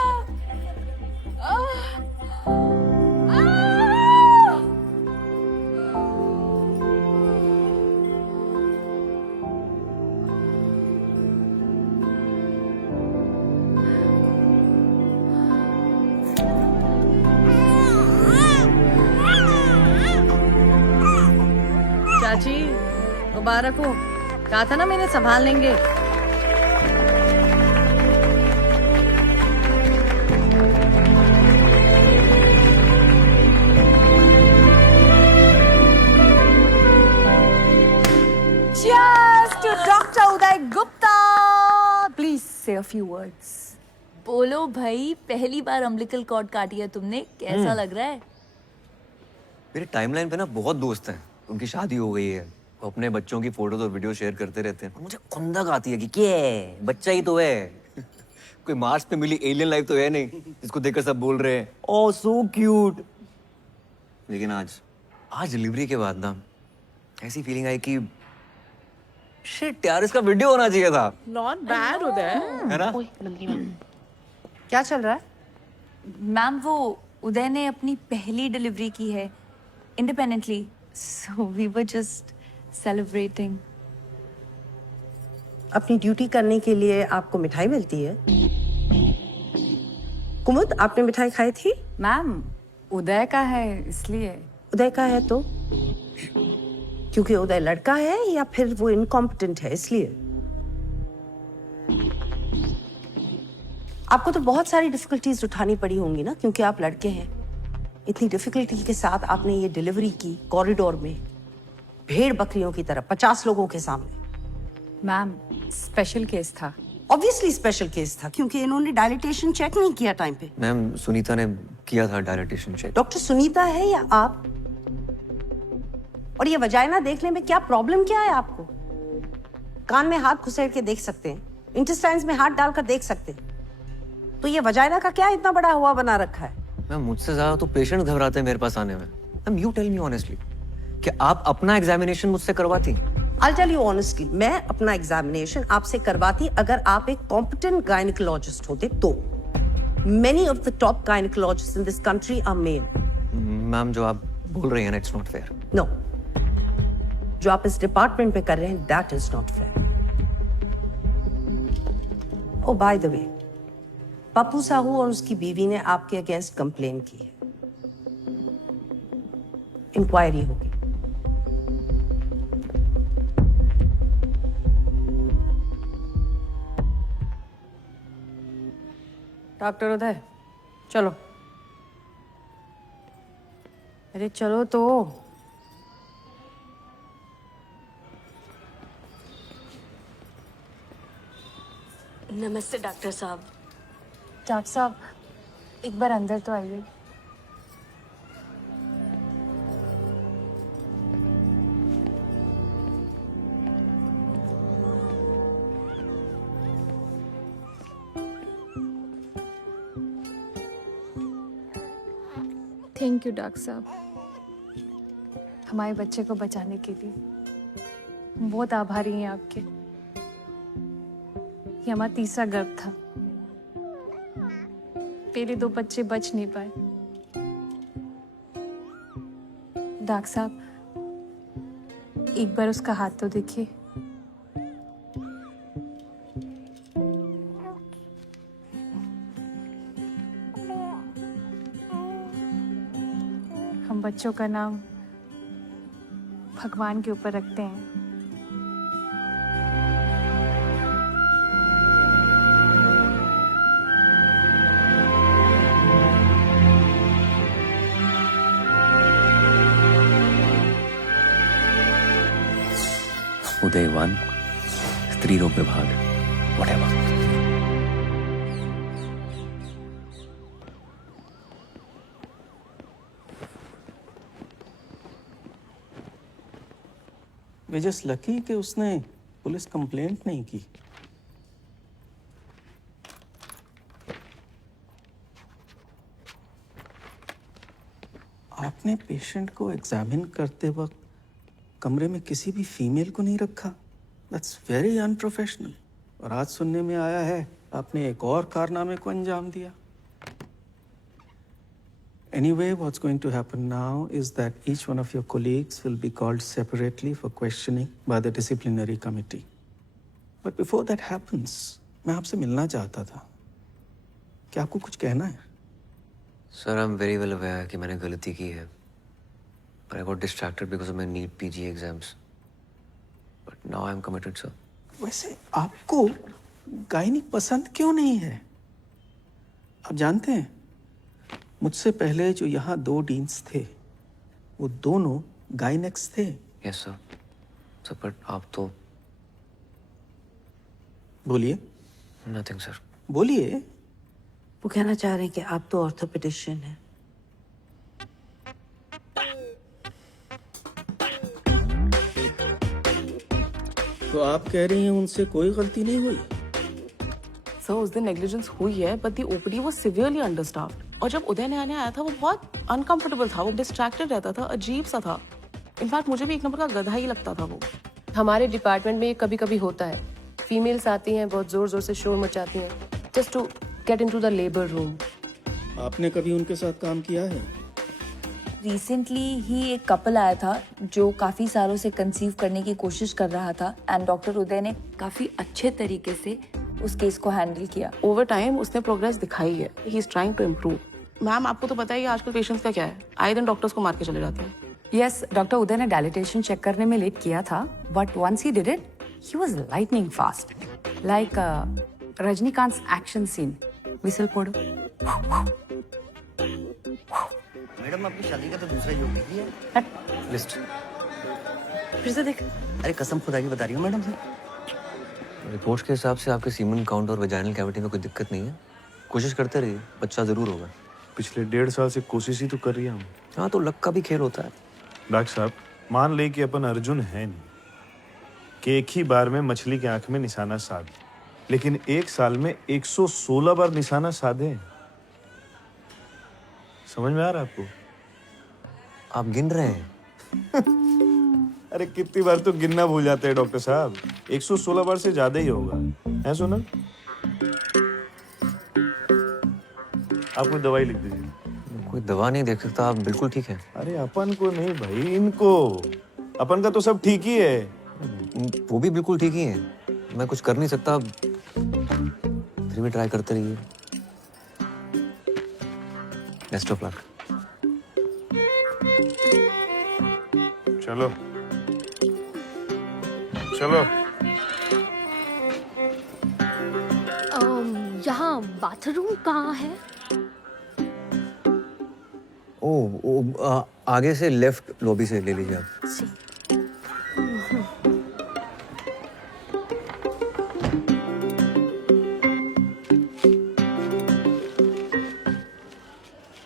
चाची मुबारक हो, कहा था ना मैंने संभाल लेंगे। Cheers to Dr. Uday Gupta. Please say a few words. बोलो भाई, पहली बार अम्बिलिकल कॉर्ड काटी है तुमने, कैसा लग रहा है? मेरे टाइमलाइन पे ना बहुत दोस्त हैं, उनकी शादी हो गई है, वो अपने बच्चों की फोटोज और वीडियो शेयर करते रहते हैं। मुझे खुंदक आती है कि क्या है, बच्चा ही तो है। कोई मार्स पे मिली एलियन लाइफ तो है नहीं जिसको देखकर सब बोल रहे हैं ओह सो क्यूट। लेकिन आज डिलीवरी के बाद ना ऐसी फीलिंग आई कि शिट यार, इसका वीडियो होना चाहिए था। नॉट बैड उदय, है ना? क्या चल रहा है? मैम वो उदय ने अपनी पहली डिलीवरी की है independently, so we were just celebrating. अपनी ड्यूटी करने के लिए आपको मिठाई मिलती है। कुमुद, आपने मिठाई खाई थी? मैम उदय का है इसलिए। उदय का है तो क्योंकि उदय लड़का है या फिर वो इनकॉम्पिटेंट है इसलिए? आपको तो बहुत सारी डिफिकल्टीज उठानी पड़ी होंगी ना, क्योंकि आप लड़के हैं। इतनी डिफिकल्टी के साथ आपने ये डिलीवरी की कॉरिडोर में, भेड़ बकरियों की तरह 50 लोगों के सामने। मैम स्पेशल केस था। ऑब्वियसली स्पेशल केस था, क्योंकि इन्होंने डायलिटेशन चेक नहीं किया टाइम पे। मैम सुनीता ने किया था डायलिटेशन चेक। डॉक्टर सुनीता है या आप? और ये वजाइना देखने में क्या प्रॉब्लम क्या है आपको? कान में हाथ घुसेड़ के देख सकते हैं, इंटेस्टाइन्स में हाथ डालकर देख सकते हैं, तो ये वजाइना का क्या इतना बड़ा हुआ बना रखा है? मैम मुझसे ज्यादा तो पेशेंट घबराते हैं मेरे पास आने में। Ma'am you tell me honestly, कि आप अपना एग्जामिनेशन मुझसे करवाती? I'll tell you honestly, मैं अपना एग्जामिनेशन आपसे करवाती अगर आप एक कॉम्पिटेंट गायनिकोलॉजिस्ट होते तो। Many of the top gynecologists in this country are male. Ma'am जो आप बोल रही हैं ना, इट्स नॉट फेयर। No. जो आप इस डिपार्टमेंट पे कर रहे हैं, that is not fair. Oh, by the way, Pappu Sahu और उसकी बीवी ने आपके अगेंस्ट कंप्लेन की है। इंक्वायरी होगी। डॉक्टर उदय चलो। अरे चलो तो। नमस्ते डॉक्टर साहब। डॉक्टर साहब एक बार अंदर तो आइए। थैंक यू डॉक्टर साहब। हमारे बच्चे को बचाने के लिए हम बहुत आभारी हैं आपके। ये हमारा तीसरा गर्भ था, पहले 2 बच्चे बच नहीं पाए। डॉक्टर साहब एक बार उसका हाथ तो देखिए। हम बच्चों का नाम भगवान के ऊपर रखते हैं। उदय 1, स्त्री रोग विभाग, whatever. वे जस्ट लकी कि उसने पुलिस कंप्लेंट नहीं की। आपने पेशेंट को एग्जामिन करते वक्त कमरे में किसी भी फीमेल को नहीं रखा। That's very unprofessional. और आज सुनने में आया है आपने एक और कारनामे को अंजाम दिया। Anyway, what's going to happen now is that each one of your colleagues will be called separately for questioning by the disciplinary committee. But before that happens, मैं आपसे मिलना चाहता था। क्या आपको कुछ कहना है? Sir, I'm very well aware कि मैंने गलती की है, but I got distracted because of my NEET PG exams. But now I'm committed, sir. वैसे आपको गायनिक पसंद क्यों नहीं है? आप जानते हैं मुझसे पहले जो यहाँ 2 डीन्स थे वो दोनों गायनेक्स थे। Yes, sir. Sir, but आप तो बोलिए। Nothing, sir. बोलिए। वो कहना चाह रहे हैं कि आप तो ऑर्थोपेडिशियन हैं। तो आप कह रही हैं उनसे कोई गलती नहीं हुई? सर उस दिन नेग्लिजेंस हुई है, बट दी ओपीडी वो सिवियरली अंडरस्टाफ्ड। और जब उदय नया नया आया था वो बहुत अनकंफर्टेबल था, वो डिस्ट्रैक्टेड रहता था, अजीब सा था। इनफैक्ट मुझे भी एक नंबर का गधा ही लगता था वो। हमारे डिपार्टमेंट में ये कभी कभी होता है, फीमेल्स आती हैं, बहुत जोर जोर से शोर मचाती हैं, just to get into the labour room. आपने कभी उनके साथ काम किया है? रिसेंटली ही एक कपल आया था जो काफ़ी सालों से कंसीव करने की कोशिश कर रहा था एंड डॉक्टर उदय ने काफ़ी अच्छे तरीके से उस केस को हैंडल किया। ओवर टाइम उसने प्रोग्रेस दिखाई है, he is trying to improve. Ma'am आपको तो पता ही है आजकल पेशेंट्स का क्या है, आए दिन डॉक्टर्स को मार के चले जाते हैं। यस, डॉक्टर उदय ने डायलिटेशन चेक करने में लेट किया था, but once he did it he was lightning fast, like Rajinikanth action scene. Whistle फोड़ो। मैडम अपनी शादी का तो दूसरा योग देखिए लिस्ट। फिर से देख। अरे कसम खुदा की बता रही हूँ मैडम सर। रिपोर्ट्स के हिसाब से आपके सीमन काउंट और वेजाइनल कैविटी में कोई दिक्कत नहीं है। कोशिश करते रहिए, बच्चा जरूर होगा। पिछले 1.5 साल से कोशिश ही तो कर रही है हम। हाँ तो लक का भी खेल होता है। डॉक्टर साहब मान ले कि अपन अर्जुन है नहीं कि एक ही बार में मछली की आंख में निशाना साध, लेकिन एक साल में 116 बार निशाना साधे। समझ में आ रहा है आपको? आप गिन रहे हैं? अरे कितनी बार तो गिनना भूल जाते हैं डॉक्टर साहब। 116 बार से ज्यादा ही होगा, है सोना? आप कोई दवाई लिख दीजिए। कोई दवा नहीं देख सकता, आप बिल्कुल ठीक है। अरे अपन को नहीं भाई, इनको। अपन का तो सब ठीक ही है। वो भी बिल्कुल ठीक ही है, मैं कुछ कर नहीं सकता। फिर भी ट्राई करते रहिए। Best of luck. चलो चलो। यहाँ बाथरूम कहाँ है? आगे से लेफ्ट लॉबी से ले लीजिए आप।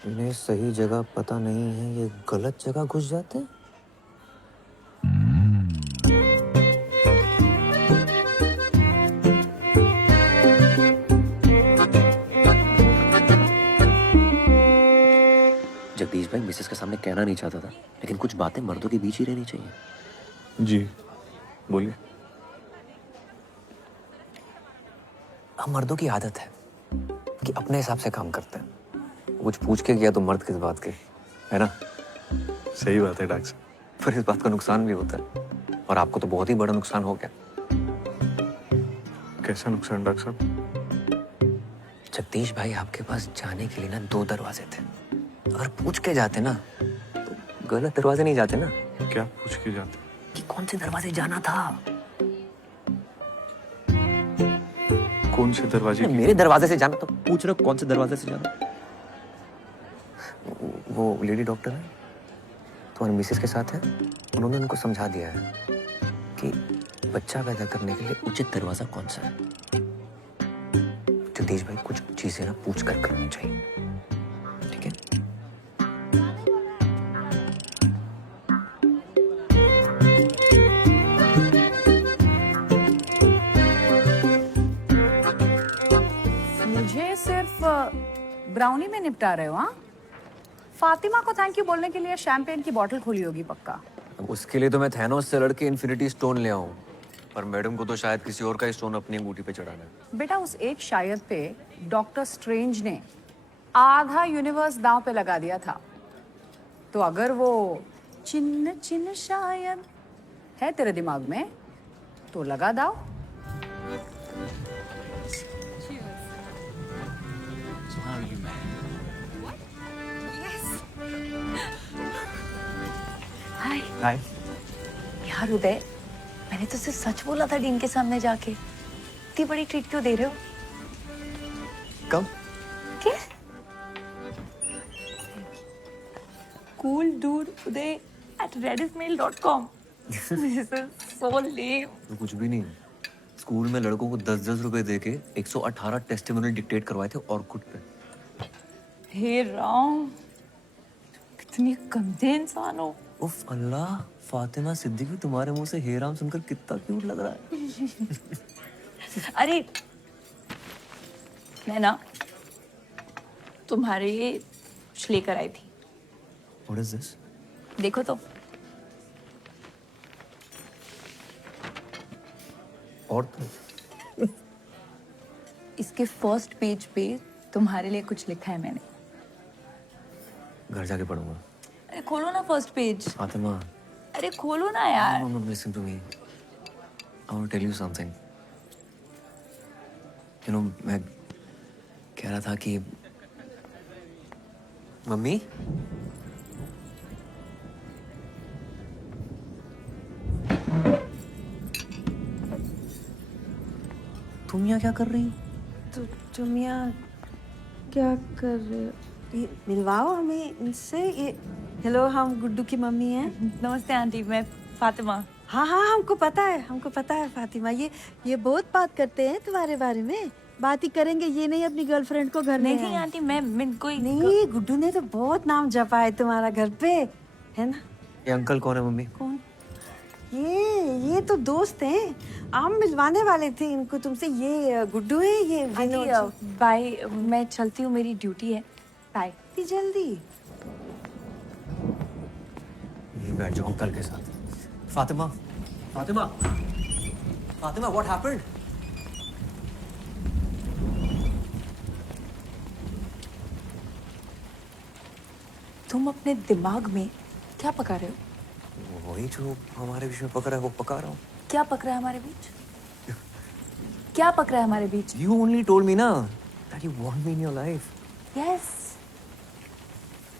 इन्हें सही जगह पता नहीं है, ये गलत जगह घुस जाते हैं। जगदीश भाई मिसेस के सामने कहना नहीं चाहता था, लेकिन कुछ बातें मर्दों के बीच ही रहनी चाहिए। जी बोलिए। हम मर्दों की आदत है कि अपने हिसाब से काम करते हैं। कुछ पूछ के किया तो मर्द किस बात के, है ना? सही बात है डॉक्टर साहब। पर इस बात का नुकसान भी होता है, और आपको तो बहुत ही बड़ा नुकसान हो गया। कैसा नुकसान डॉक्टर साहब? जगदीश भाई आपके पास जाने के लिए ना 2 दरवाजे थे। अगर पूछ के जाते ना तो गलत दरवाजे नहीं जाते ना। क्या पूछ के जाते? कि कौन से दरवाजे जाना था। कौन से दरवाजे? मेरे दरवाजे से जाना। तो पूछ रहे हो कौन से दरवाजे से जाना। वो लेडी डॉक्टर है, तुम्हारी मिसेस के साथ है, उन्होंने उनको समझा दिया है कि बच्चा पैदा करने के लिए उचित दरवाजा कौन सा है। जगदीश भाई कुछ चीजें ना पूछ कर करनी चाहिए, ठीक है? मुझे सिर्फ ब्राउनी में निपटा रहे हो? हाँ, फातिमा को थैंक यू बोलने के लिए शैंपेन की बोतल खोली होगी पक्का। उसके लिए तो मैं थैनोस से लड़के इन्फिनिटी स्टोन ले आऊं, पर मैडम को तो शायद किसी और का स्टोन अपनी अंगूठी पे चढ़ाना है। बेटा उस एक शायद पे डॉक्टर स्ट्रेंज ने आधा यूनिवर्स दांव पे लगा दिया था, तो अगर वो चिन्ह चिन्ह शायद है तेरे दिमाग में तो लगा दाव। हाय यार उदय, मैंने तो सिर्फ सच बोला था डीन के सामने जाके। इतनी बड़ी ट्रीट क्यों दे रहे हो? कब? क्या? Cool dude Uday at redismail.com. This is so lame. तो कुछ भी नहीं। स्कूल में लड़कों को 10-10 रुपए देके 118 टेस्टिमोनियल डिक्टेट करवाए थे ऑर्कुट पे। हे राम, कितनी गंदे इंसान हो। उफ अल्लाह, फातिमा सिद्दीकी तुम्हारे मुंह से हे राम सुनकर कितना क्यूट लग रहा है। अरे मैं ना तुम्हारे लिए कुछ लेकर आई थी। What is this? देखो तो। और तो इसके फर्स्ट पेज पे तुम्हारे लिए कुछ लिखा है मैंने। घर जाके पढ़ूंगा। अरे खोलो ना फर्स्ट पेज। फातिमा, अरे खोलो ना यार। no, listen to me. I want to tell you something. You know, मैं कह रहा था कि मम्मी, तुम यहाँ क्या कर रही हो? तुम यहाँ क्या कर रहे हो? ये मिलवाओ हमें इनसे। ये हेलो, हम गुड्डू की मम्मी हैं। नमस्ते आंटी, मैं फातिमा। हाँ हाँ, हमको पता है फातिमा। ये बहुत बात करते हैं तुम्हारे बारे में। बात ही करेंगे, ये नहीं अपनी गर्लफ्रेंड को घर में। नहीं आंटी, मैं कोई नहीं, गुड्डू ने तो बहुत नाम जपा है तुम्हारा घर पे, है ना? ये अंकल कौन है मम्मी? कौन? ये तो दोस्त हैं। हम मिलवाने वाले थे इनको तुमसे। ये गुड्डू है, ये विनोद। बाय, मैं चलती हूँ, मेरी ड्यूटी है। बाय। इतनी जल्दी? बैठ जाओ अंकल के साथ। Fatima, Fatima, Fatima, what happened? तुम अपने दिमाग में क्या पका रहे हो? वही जो हमारे बीच में पकड़ा है वो पका रहा हूँ। क्या पक रहा है हमारे बीच? क्या पक रहा है हमारे बीच? You only told me ना that you want me in your life. Yes.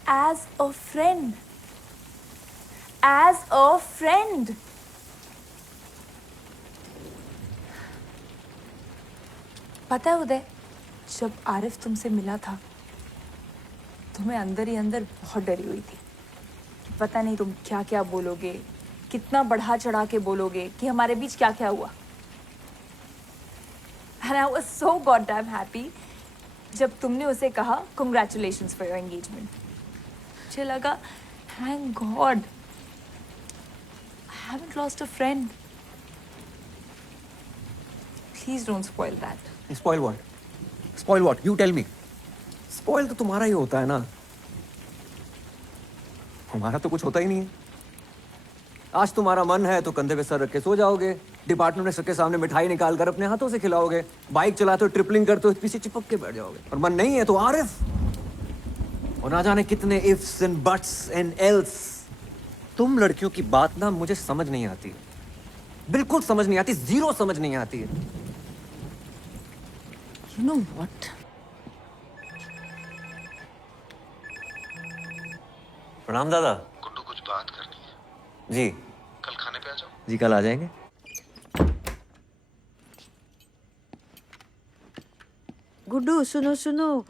As a friend. As a friend. पता है उदय, जब आरिफ तुमसे मिला था तो मैं अंदर ही अंदर बहुत डरी हुई थी। पता नहीं तुम क्या क्या बोलोगे, कितना बढ़ा चढ़ा के बोलोगे कि हमारे बीच क्या क्या हुआ। And I was so goddamn happy जब तुमने उसे कहा congratulations for your engagement. मुझे लगा thank God I haven't lost a friend. Please don't spoil that. Spoil what? Spoil what? You tell me. Spoil तो तुम्हारा ही होता है ना, हमारा तो कुछ होता ही नहीं है। आज तुम्हारा मन है तो कंधे पे सर रख के सो जाओगे, डिपार्टमेंट में सबके सामने मिठाई निकाल कर अपने हाथों से खिलाओगे, बाइक चलाते हो, ट्रिपलिंग करते हो, पीछे चिपक के बैठ जाओगे। और मन नहीं है तो आरिफ, और ना जाने कितने ifs and buts and else. तुम लड़कियों की बात ना मुझे समझ नहीं आती, बिल्कुल समझ नहीं आती, जीरो समझ नहीं आती है। You know what? प्रणाम दादा। गुड्डू, कुछ बात करनी है। जी कल खाने पे आ जाओ। जी कल आ जाएंगे। गुड्डू सुनो,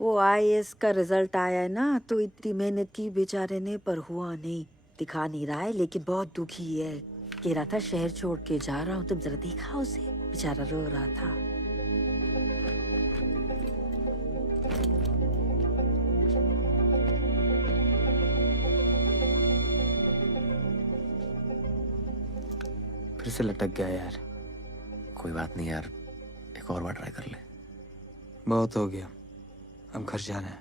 वो IAS का रिजल्ट आया है ना, तो इतनी मेहनत की बेचारे ने पर हुआ नहीं। दिखा नहीं रहा है लेकिन बहुत दुखी है। कह रहा था शहर छोड़ के जा रहा हूँ, तुम जरा देखा उसे, बेचारा रो रहा था। फिर से लटक गया यार। कोई बात नहीं यार, एक और बार ट्राई कर ले। बहुत हो गया, अब घर जाना है।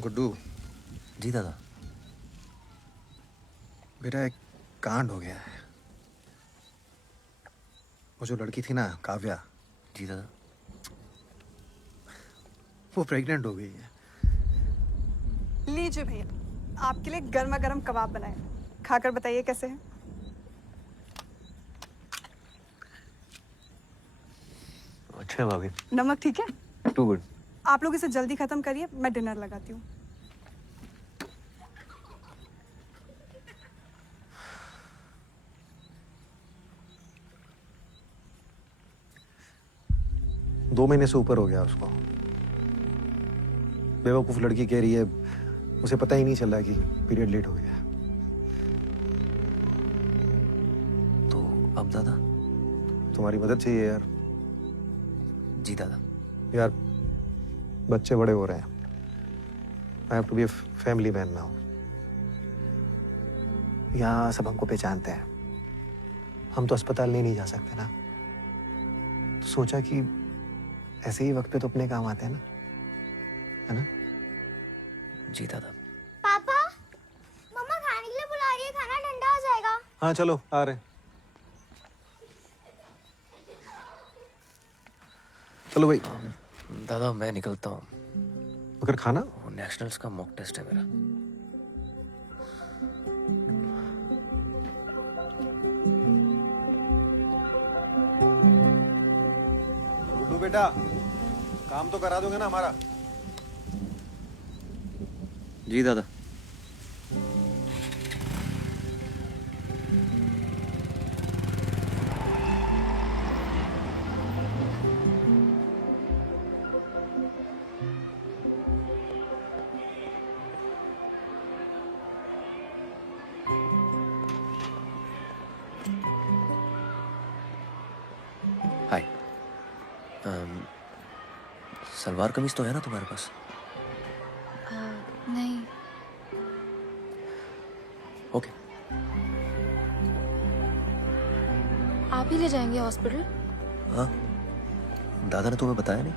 गुड्डू। जी दादा। बेटा एक कांड हो गया है। वो जो लड़की थी ना, काव्या। जी दादा। वो प्रेग्नेंट हो गई है। लीजिए भैया, आपके लिए गर्मा गर्म कबाब बनाए, खाकर बताइए कैसे हैं। अच्छा भाभी। नमक ठीक है? Too good. आप लोग इसे जल्दी खत्म करिए, मैं डिनर लगाती हूँ। दो महीने से ऊपर हो गया उसको। बेवकूफ लड़की कह रही है उसे पता ही नहीं चल रहा कि पीरियड लेट हो गया। तो अब दादा? तुम्हारी मदद चाहिए यार। जी दादा। यार बच्चे बड़े हो रहे हैं, I have to be a family man now. यहाँ सब हमको पहचानते हैं, हम तो अस्पताल नहीं जा सकते ना, तो सोचा कि ऐसे ही वक्त पे तो अपने काम आते हैं ना, है ना? जी दादा। पापा, मम्मा खाने के लिए बुला रही है, खाना ठंडा हो जाएगा। हाँ चलो आ रहे हैं। चलो भाई। दादा मैं निकलता हूँ। मगर खाना? वो नेशनल्स का मॉक टेस्ट है मेरा। गुड्डू बेटा, काम तो करा दोगे ना हमारा? जी दादा। हाय। सलवार कमीज तो है ना तुम्हारे पास? नहीं। ओके। आप ही ले जाएंगे हॉस्पिटल? हाँ, दादा ने तुम्हें बताया नहीं?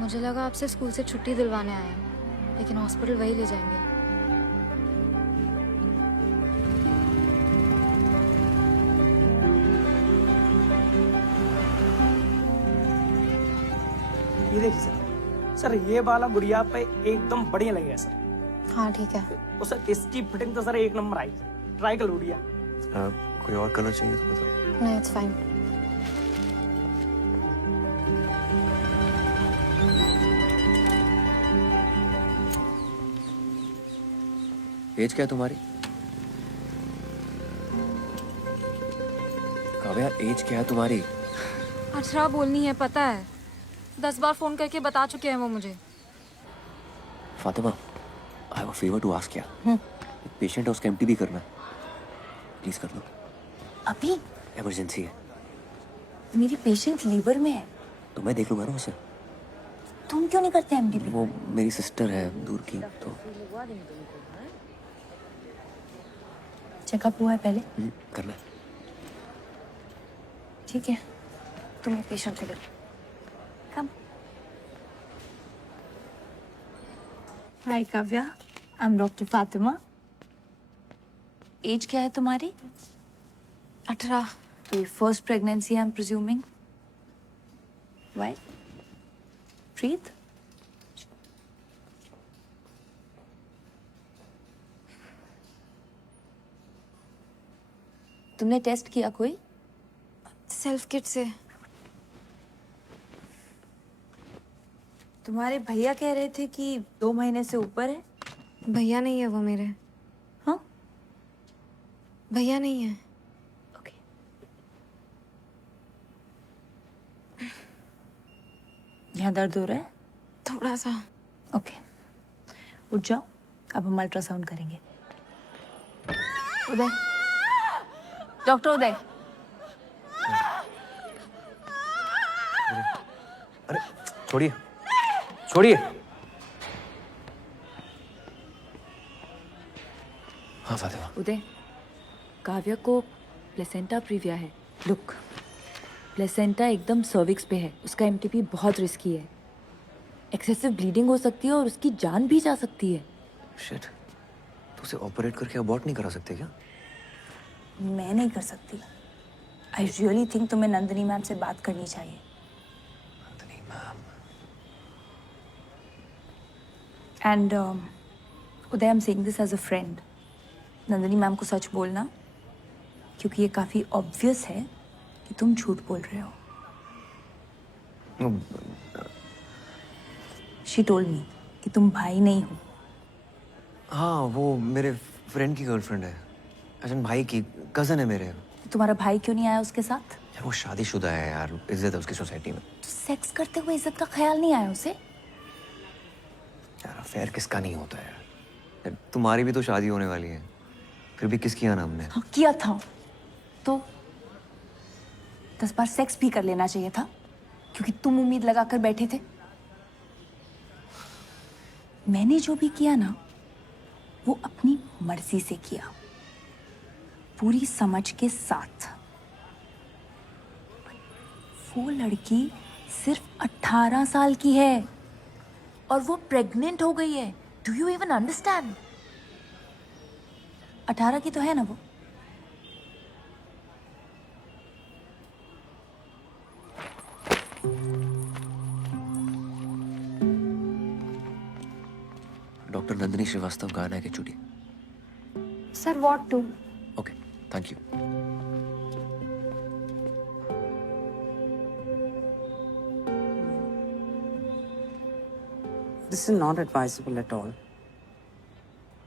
मुझे लगा आपसे स्कूल से छुट्टी दिलवाने आए हैं, लेकिन हॉस्पिटल वही ले जाएंगे। ये देखिए सर, ये वाला गुड़िया पे एकदम बढ़िया लगेगा सर। हाँ ठीक है। और सर इसकी फिटिंग तो सर एक नंबर आई, ट्राई कर गुड़िया। कोई और कलर चाहिए तो बताओ। नहीं, इट्स फाइन। एज क्या है तुम्हारी? काव्या, एज क्या है तुम्हारी? 18 बोलनी है, पता है। 10 बार फोन करके बता चुके हैं वो मुझे। Fatima, I have a favour to ask ya. एक पेशेंट है, उसका एमटीबी करना है, प्लीज कर लो। अभी? इमरजेंसी है। मेरी पेशेंट लीवर में है। तो मैं देख लूंगा ना उसे। तुम क्यों नहीं करते एमडीबी? वो मेरी सिस्टर है दूर की, तो चेकअप हुआ है पहले? करना है। ठीक है, तुम एक पेशेंट को लो। Come. Hi Kavya, I am doctor Fatima. Age क्या है तुम्हारी? 18। तो ये first pregnancy I am presuming. Why? Breathe. तुमने टेस्ट किया कोई? सेल्फ किट से। तुम्हारे भैया कह रहे थे कि 2 महीने से ऊपर है। भैया नहीं है वो मेरे। हाँ? भैया नहीं है। यहाँ दर्द हो रहा है? थोड़ा सा। ओके, उठ जाओ, अब हम अल्ट्रासाउंड करेंगे। उदय, डॉक्टर उदय। अरे छोड़िए, छोड़िए। हाँ फातिमा। उदय, काव्या को प्लेसेंटा प्रीविया है। लुक, प्लेसेंटा एकदम सर्विक्स पे है, उसका एमटीपी बहुत रिस्की है। एक्सेसिव ब्लीडिंग हो सकती है और उसकी जान भी जा सकती है। शिट, तो उसे ऑपरेट करके अबॉर्ट नहीं करा सकते क्या? मैं नहीं कर सकती। आई रियली थिंक तुम्हें नंदिनी मैम से बात करनी चाहिए। Nandini ma'am. And Uday, I am saying this as a friend. Nandini ma'am को सच बोलना, क्योंकि ये काफी ऑब्वियस है कि तुम झूठ बोल रहे हो। शी टोल्ड मी कि तुम भाई नहीं हो। हाँ, वो मेरे फ्रेंड की गर्लफ्रेंड है, अजन भाई की कजन है मेरे। तुम्हारा भाई क्यों नहीं आया उसके साथ? यार वो शादीशुदा है यार, इज्जत है उसकी सोसाइटी में। तो सेक्स करते हुए इज्जत का ख्याल नहीं आया उसे? यार अफेयर किसका नहीं होता है यार, तुम्हारी भी तो शादी होने वाली है, फिर भी किस किया ना हमने? हाँ, किया था तो 10 बार सेक्स भी कर लेना चाहिए था, क्योंकि तुम उम्मीद लगाकर बैठे थे। मैंने जो भी किया ना वो अपनी मर्जी से किया, पूरी समझ के साथ। वो लड़की सिर्फ 18 साल की है और वो प्रेग्नेंट हो गई है। Do you even understand? 18 की तो है ना वो। डॉक्टर नंदिनी श्रीवास्तव गाना है कि चुड़ी। Sir what to? Okay, thank you. This is not advisable at all.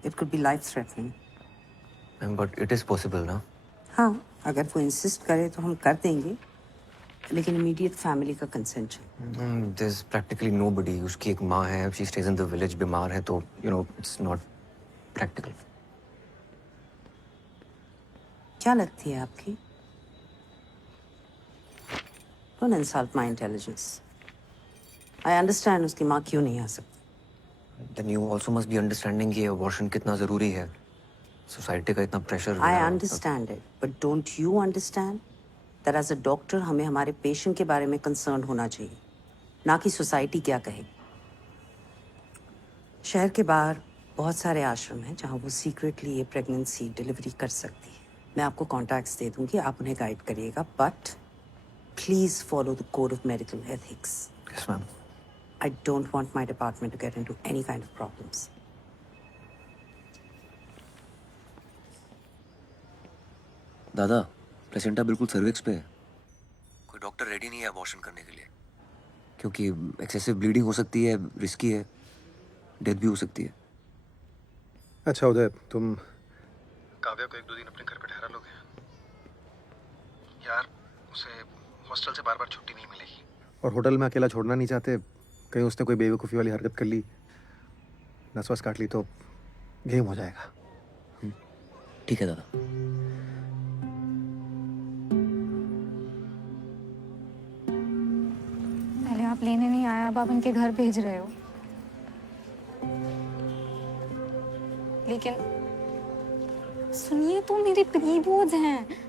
It could be life-threatening. But it is possible ना? हाँ, अगर वो इंसिस्ट करे तो हम कर देंगे, लेकिन इमीडिएट फैमिली का कंसेंट चाहिए। There is practically nobody. उसकी एक माँ है, she stays in the village, बीमार है, तो you know it's not practical. क्या लगती है आपकी? Don't insult my intelligence. I understand उसकी माँ क्यों नहीं आ सकती। Then you also must be understanding कि अबॉर्शन कितना जरूरी है। सोसाइटी का इतना pressure. I understand it, but don't you understand that as a doctor हमें हमारे पेशेंट के बारे में कंसर्न होना चाहिए, ना कि सोसाइटी क्या कहेगी। शहर के बाहर बहुत सारे आश्रम हैं जहाँ वो सीक्रेटली ये प्रेगनेंसी डिलीवरी कर सकती है। मैं आपको कॉन्टैक्ट्स दे दूंगी, आप उन्हें गाइड करिएगा, but please follow the code of medical ethics. Yes ma'am. I don't want my department to get into any kind of problems. दादा, प्लेसेंटा बिल्कुल सर्विक्स पे है। कोई डॉक्टर रेडी नहीं है अबॉर्शन करने के लिए, क्योंकि एक्सेसिव ब्लीडिंग हो सकती है, रिस्की है, डेथ भी हो सकती है। अच्छा उदय, तुम काव्या को 1-2 दिन अपने घर पे ठहरा लोगे? यार, उसे हॉस्टल से बार-बार छुट्टी नहीं मिलेगी। और होटल में अकेला छोड़ना नहीं चाहते, कहीं उसने कोई बेवकूफ़ी वाली हरकत कर ली, नस वस काट ली तो गेम हो जाएगा। ठीक है दादा। पहले आप लेने नहीं आया, अब आप इनके घर भेज रहे हो। लेकिन सुनिए, तो मेरे प्री-बोर्ड्स हैं।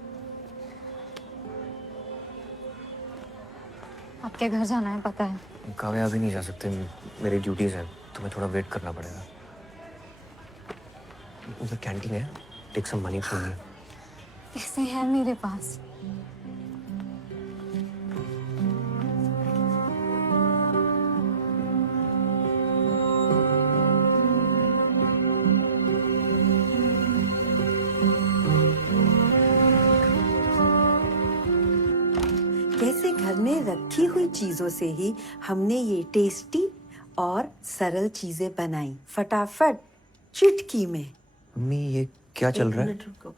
आपके घर जाना है, पता है। काव्या अभी नहीं जा सकते, मेरी ड्यूटीज हैं, तुम्हें थोड़ा वेट करना पड़ेगा। उधर कैंटीन है, take some money from me. पैसे हैं मेरे पास। कैसे घर में रखी हुई चीजों से ही हमने ये टेस्टी और सरल चीजें बनाई, फटाफट चुटकी में। मम्मी, ये क्या चल रहा है? एक मिनट रुको।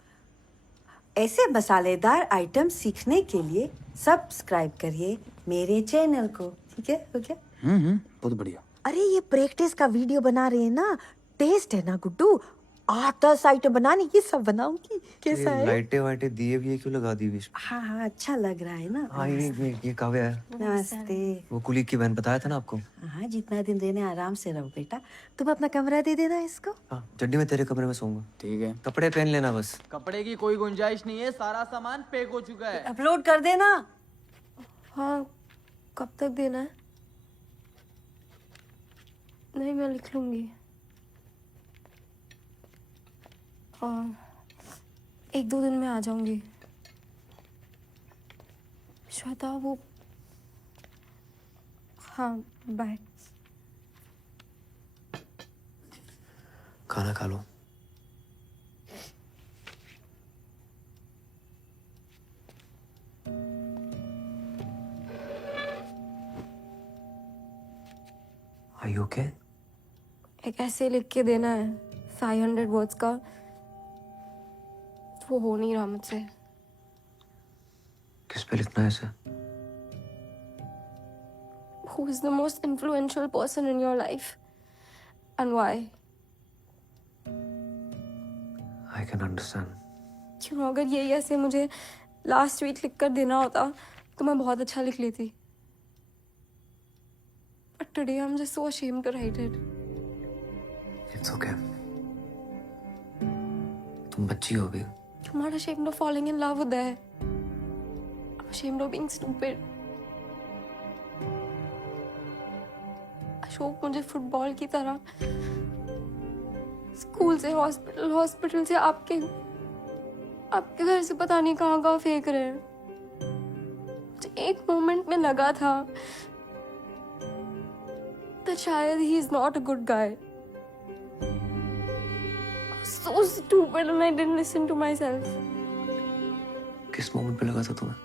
ऐसे मसालेदार आइटम सीखने के लिए सब्सक्राइब करिए मेरे चैनल को, ठीक है? हो गया? बहुत बढ़िया। अरे ये प्रैक्टिस का वीडियो बना रहे हैं ना, टेस्ट है ना गुड्डू, 8-10 आइटम बनाने, ये सब बनाऊंगी। कैसा है? लाइटें वाइटें दिए भी है, क्यों लगा दी बीच में? हाँ हाँ, अच्छा लग रहा है ना। हाँ, ये काव्या है। नमस्ते। वो कुली की बहन, बताया था ना आपको। हाँ, जितना दिन देने आराम से रहो बेटा। तुम अपना कमरा दे देना इसको। हाँ, चड्डी में तेरे कमरे में सोऊंगा। ठीक है। कपड़े पहन लेना बस। कपड़े की कोई गुंजाइश नहीं है, सारा सामान पैक हो चुका है। अपलोड कर देना। हाँ, कब तक देना है? नहीं, मैं लिख लूंगी। और 1-2 दिन में आ जाऊंगी। श्वेता, वो हाँ, बाय। खाना खा लो। Are you okay? एक ऐसे लिख के देना है 500 वर्ड्स का, वो हो नहीं रहा मुझसे। किस पे लिखना है इसे? Who is the most influential person in your life and why? I can understand. क्यों, अगर यही ऐसे मुझे लास्ट वीक लिख कर देना होता तो मैं बहुत अच्छा लिख लेती। But today I'm just so ashamed to write it. It's okay, तुम बच्ची हो अभी। I'm not ashamed of falling in love with Uday. I'm ashamed of being stupid. Ashok मुझे फुटबॉल की तरह स्कूल से हॉस्पिटल, हॉस्पिटल से आपके घर से पता नहीं कहाँ फेंक रहे हैं। मुझे एक मोमेंट में लगा था that शायद he is not a good guy. So stupid and I didn't listen to myself. किस मोमेंट पे लगा था तुम्हें?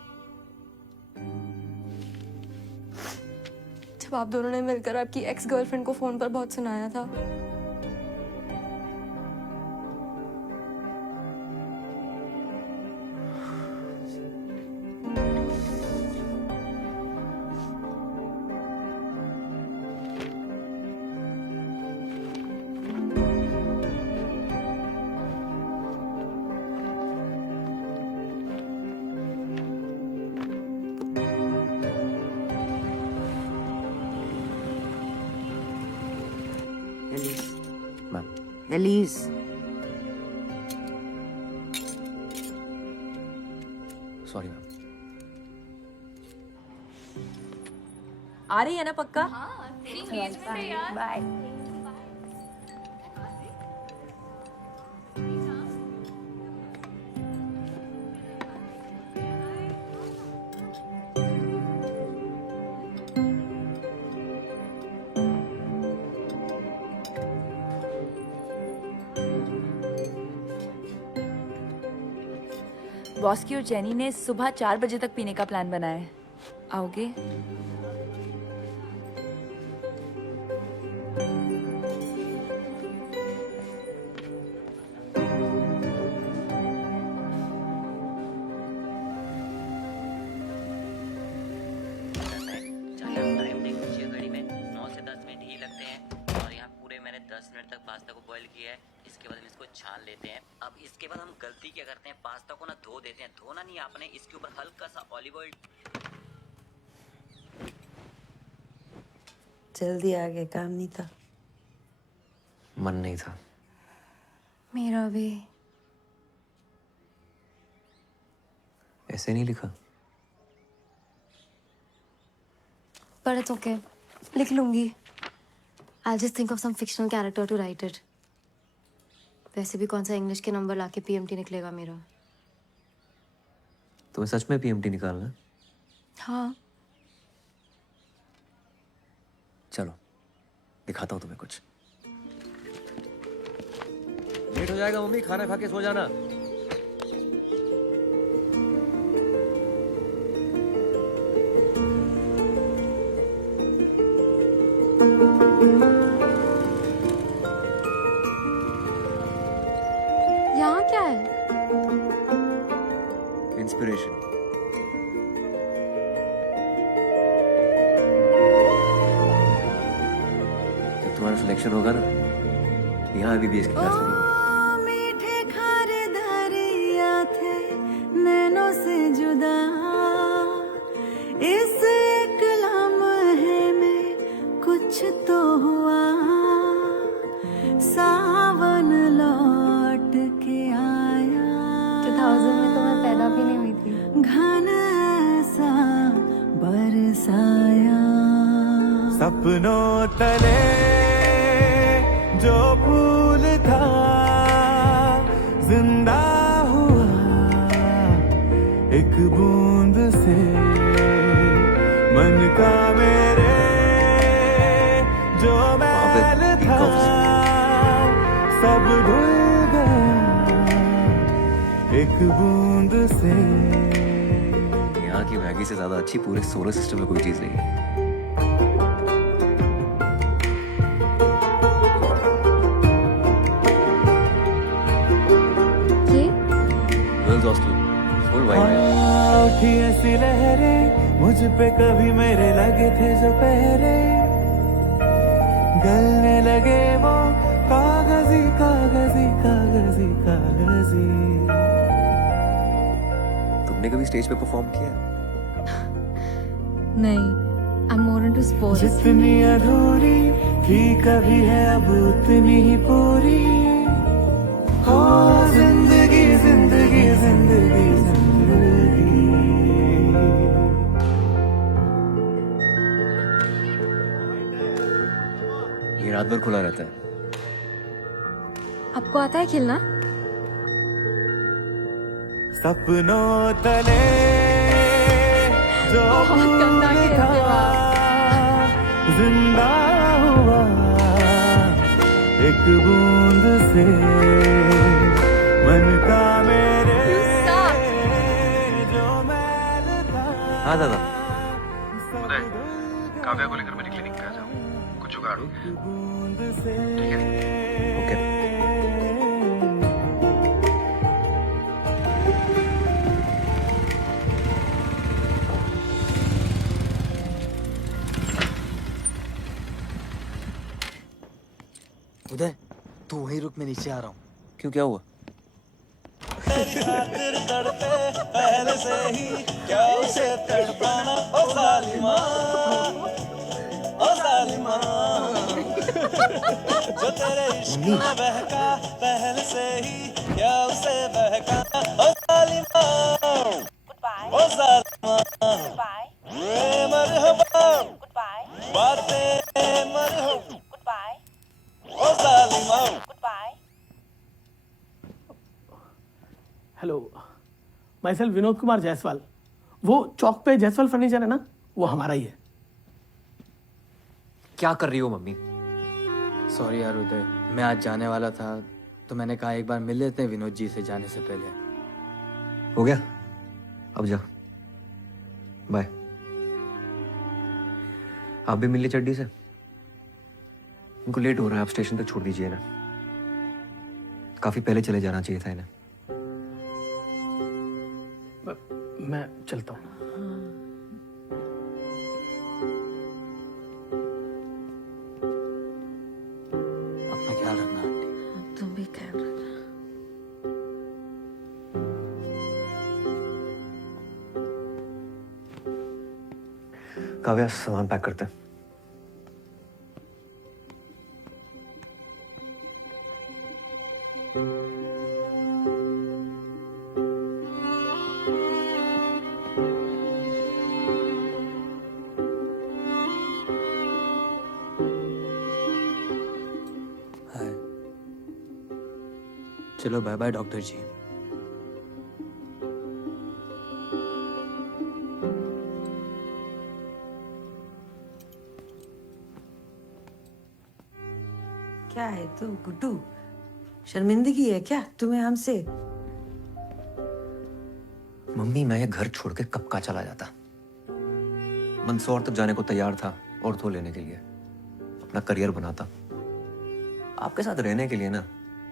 जब आप दोनों ने मिलकर आपकी एक्स गर्लफ्रेंड को फोन पर बहुत सुनाया था। Alice, sorry ma'am. आ रही है ना पक्का? बाय। बॉस की और जेनी ने सुबह 4 बजे तक पीने का प्लान बनाया है, आओगे? घड़ी में 9 से 10 मिनट ही लगते हैं और यहाँ पूरे मैंने 10 मिनट तक पास्ता को बॉईल किया है। इसके बाद हम इसको छान लेते हैं। अब इसके बाद हम गलती क्या करते हैं, पास्ता को ना धो देते हैं। धोना नहीं आपने, इसके ऊपर हल्का सा ऑलिव ऑयल। जल्दी आ गए, काम नहीं था। मन नहीं था। मेरा भी। ऐसे नहीं लिखा। But it's okay. लिख लूंगी। I'll just think of some fictional character to write it. वैसे भी कौन सा इंग्लिश के नंबर लाके PMT निकलेगा मेरा। तुम्हें सच में PMT निकालना है? हाँ। चलो दिखाता हूँ तुम्हें कुछ। लेट हो जाएगा मम्मी, खाना खा के सो जाना। यहाँ क्या है? इंस्पिरेशन। जब तुम्हारा सिलेक्शन होगा ना, यहाँ IBBS की क्लास में। मीठे खारे दरिया थे नैनों से जुदा, इस एक लम्हे में कुछ तो हुआ। सावन लौट के आया, 2000 में तो मैं पैदा भी नहीं हुई थी। घन ऐसा बरसाया, सपनों तले जो फूल था जिंदा हुआ एक बूंद से। मन का मेरे जो मैल था सब धुल गया एक बूंद से। यहाँ की मैगी से ज्यादा अच्छी पूरे सोलर सिस्टम में कोई चीज नहीं है। गर्ल्स हॉस्टल फुल वाइब है। उठी ऐसी लहरें मुझ पे कभी मेरे लगे थे जो पहरे, गलने लगे वो कागजी कागजी कागजी कागजी। तुमने कभी स्टेज पे परफॉर्म किया? नहीं, I'm more into sports. जितनी अधूरी भी कभी है अब उतनी ही पूरी हो जिंदगी जिंदगी जिंदगी जिंदगी। ये रात भर खुला रहता है। आपको आता है खेलना? सपनों तले जो फूल था जिंदा हुआ एक बूंद से मन का मेरे जो मैल था। हाँ दादा। उदय, काव्या को लेकर मेरी क्लिनिक पे आ जाओ, कुछ जुगाड़ हो गया। ठीक है? ओके। उदय तू वहीं रुक, मैं नीचे आ रहा हूँ। क्यों, क्या हुआ? खातिर तड़पे पहले से ही क्या उसे तड़पाना ओ जालिमा जो तेरे इश्क में बहका पहले से ही क्या उसे बहकाना ओ जालिमा ओ जालिमा मरहबा बातें मरहबा ओ जालिमा। Hello, myself Vinod Kumar Jaiswal. वो चौक पे जायसवाल फर्नीचर है ना, वो हमारा ही है। क्या कर रही हो मम्मी? सॉरी यार उदय, मैं आज जाने वाला था तो मैंने कहा एक बार मिल लेते हैं विनोद जी से जाने से पहले। हो गया, अब जा, बाय। आप भी मिल ली चड्डी से? उनको लेट हो रहा है, आप स्टेशन तक छोड़ दीजिए ना। काफी पहले चले जाना चाहिए था इन्हें। मैं चलता हूँ। अपना ख्याल रखना आंटी। तुम भी ख्याल रखना। काव्या, सामान पैक करते हैं। चलो बाय बाय डॉक्टर जी। क्या है तू गुड्डू, शर्मिंदगी है क्या तुम्हें हमसे? मम्मी, मैं ये घर छोड़ के कब का चला जाता। मंदसौर तक जाने को तैयार था ऑर्थो लेने के लिए, अपना करियर बनाता। आपके साथ रहने के लिए ना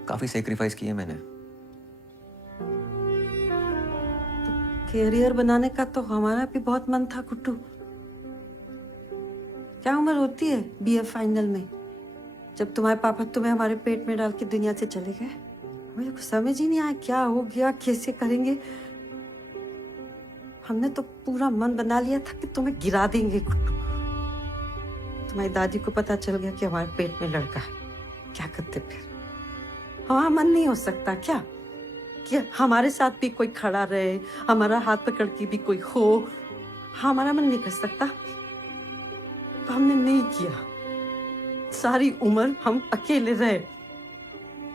काफी सेक्रीफाइस किए मैंने। करियर बनाने का तो हमारा भी बहुत मन था गुड्डू। क्या उम्र होती है बीए फाइनल में जब तुम्हारे पापा तुम्हें हमारे पेट में डाल के दुनिया से चले गए? मुझे कुछ समझ ही नहीं आया क्या हो गया, कैसे करेंगे। हमने तो पूरा मन बना लिया था कि तुम्हें गिरा देंगे गुड्डू। तुम्हारी दादी को पता चल गया कि हमारे पेट में लड़का है, क्या करते फिर? हमारा मन नहीं हो सकता क्या कि हमारे साथ भी कोई खड़ा रहे, हमारा हाथ पकड़ के भी कोई हो? हमारा मन नहीं कर सकता तो हमने नहीं किया। सारी उम्र हम अकेले रहे,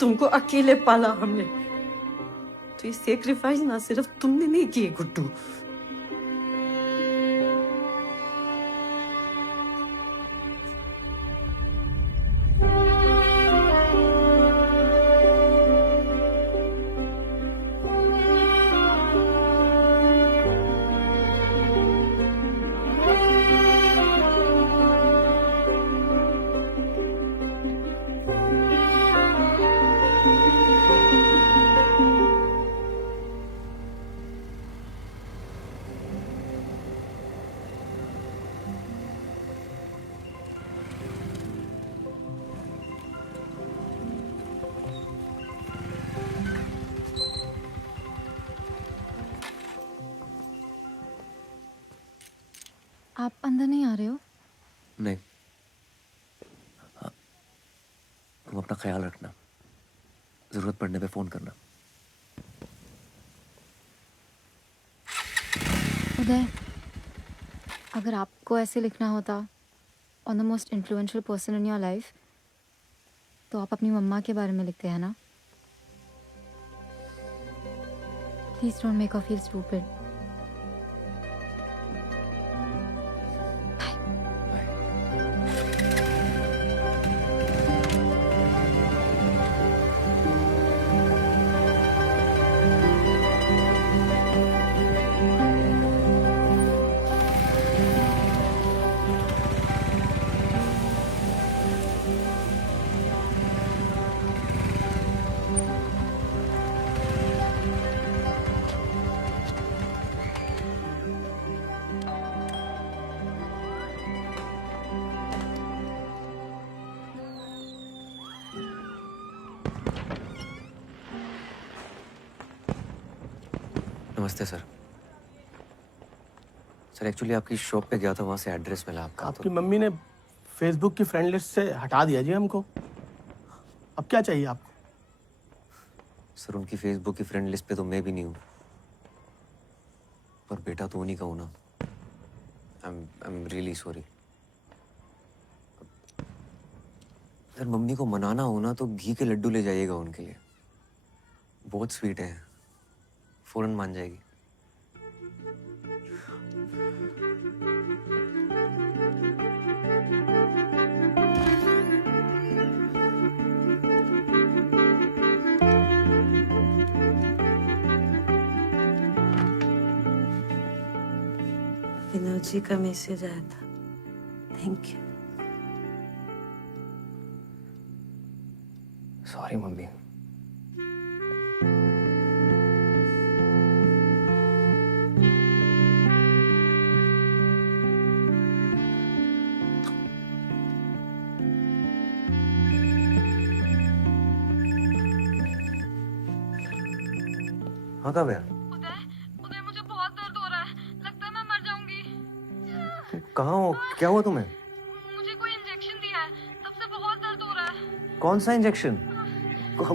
तुमको अकेले पाला हमने। तो ये सेक्रीफाइस ना सिर्फ तुमने नहीं किए गुड्डू। आप अंदर नहीं आ रहे हो? नहीं, ख्याल रखना, जरूरत पड़ने पे फोन करना। उदय, अगर आपको ऐसे लिखना होता on the most influential person in your life, तो आप अपनी मम्मा के बारे में लिखते हैं ना? Please don't make her feel stupid. नमस्ते सर। सर एक्चुअली आपकी शॉप पे गया था, वहाँ से एड्रेस मिला आपका। आपकी मम्मी ने फेसबुक की फ्रेंड लिस्ट से हटा दिया जी हमको। अब क्या चाहिए आपको? सर उनकी फेसबुक की फ्रेंड लिस्ट पे तो मैं भी नहीं हूँ, पर बेटा तो उन्हीं का हूँ ना। I am really sorry. Sir mummy को मनाना हो ना तो घी के लड्डू ले जाइएगा उनके लिए, बहुत स्वीट है, फौरन मान जाएगी। विनोद जी का मैसेज आया था, थैंक यू। Sorry mummy. हाँ कब है? उदय मुझे बहुत दर्द हो रहा है, लगता है मैं मर जाऊंगी। कहाँ हो? क्या हुआ तुम्हें? मुझे कोई इंजेक्शन दिया है, तब से बहुत दर्द हो रहा है। कौन सा इंजेक्शन?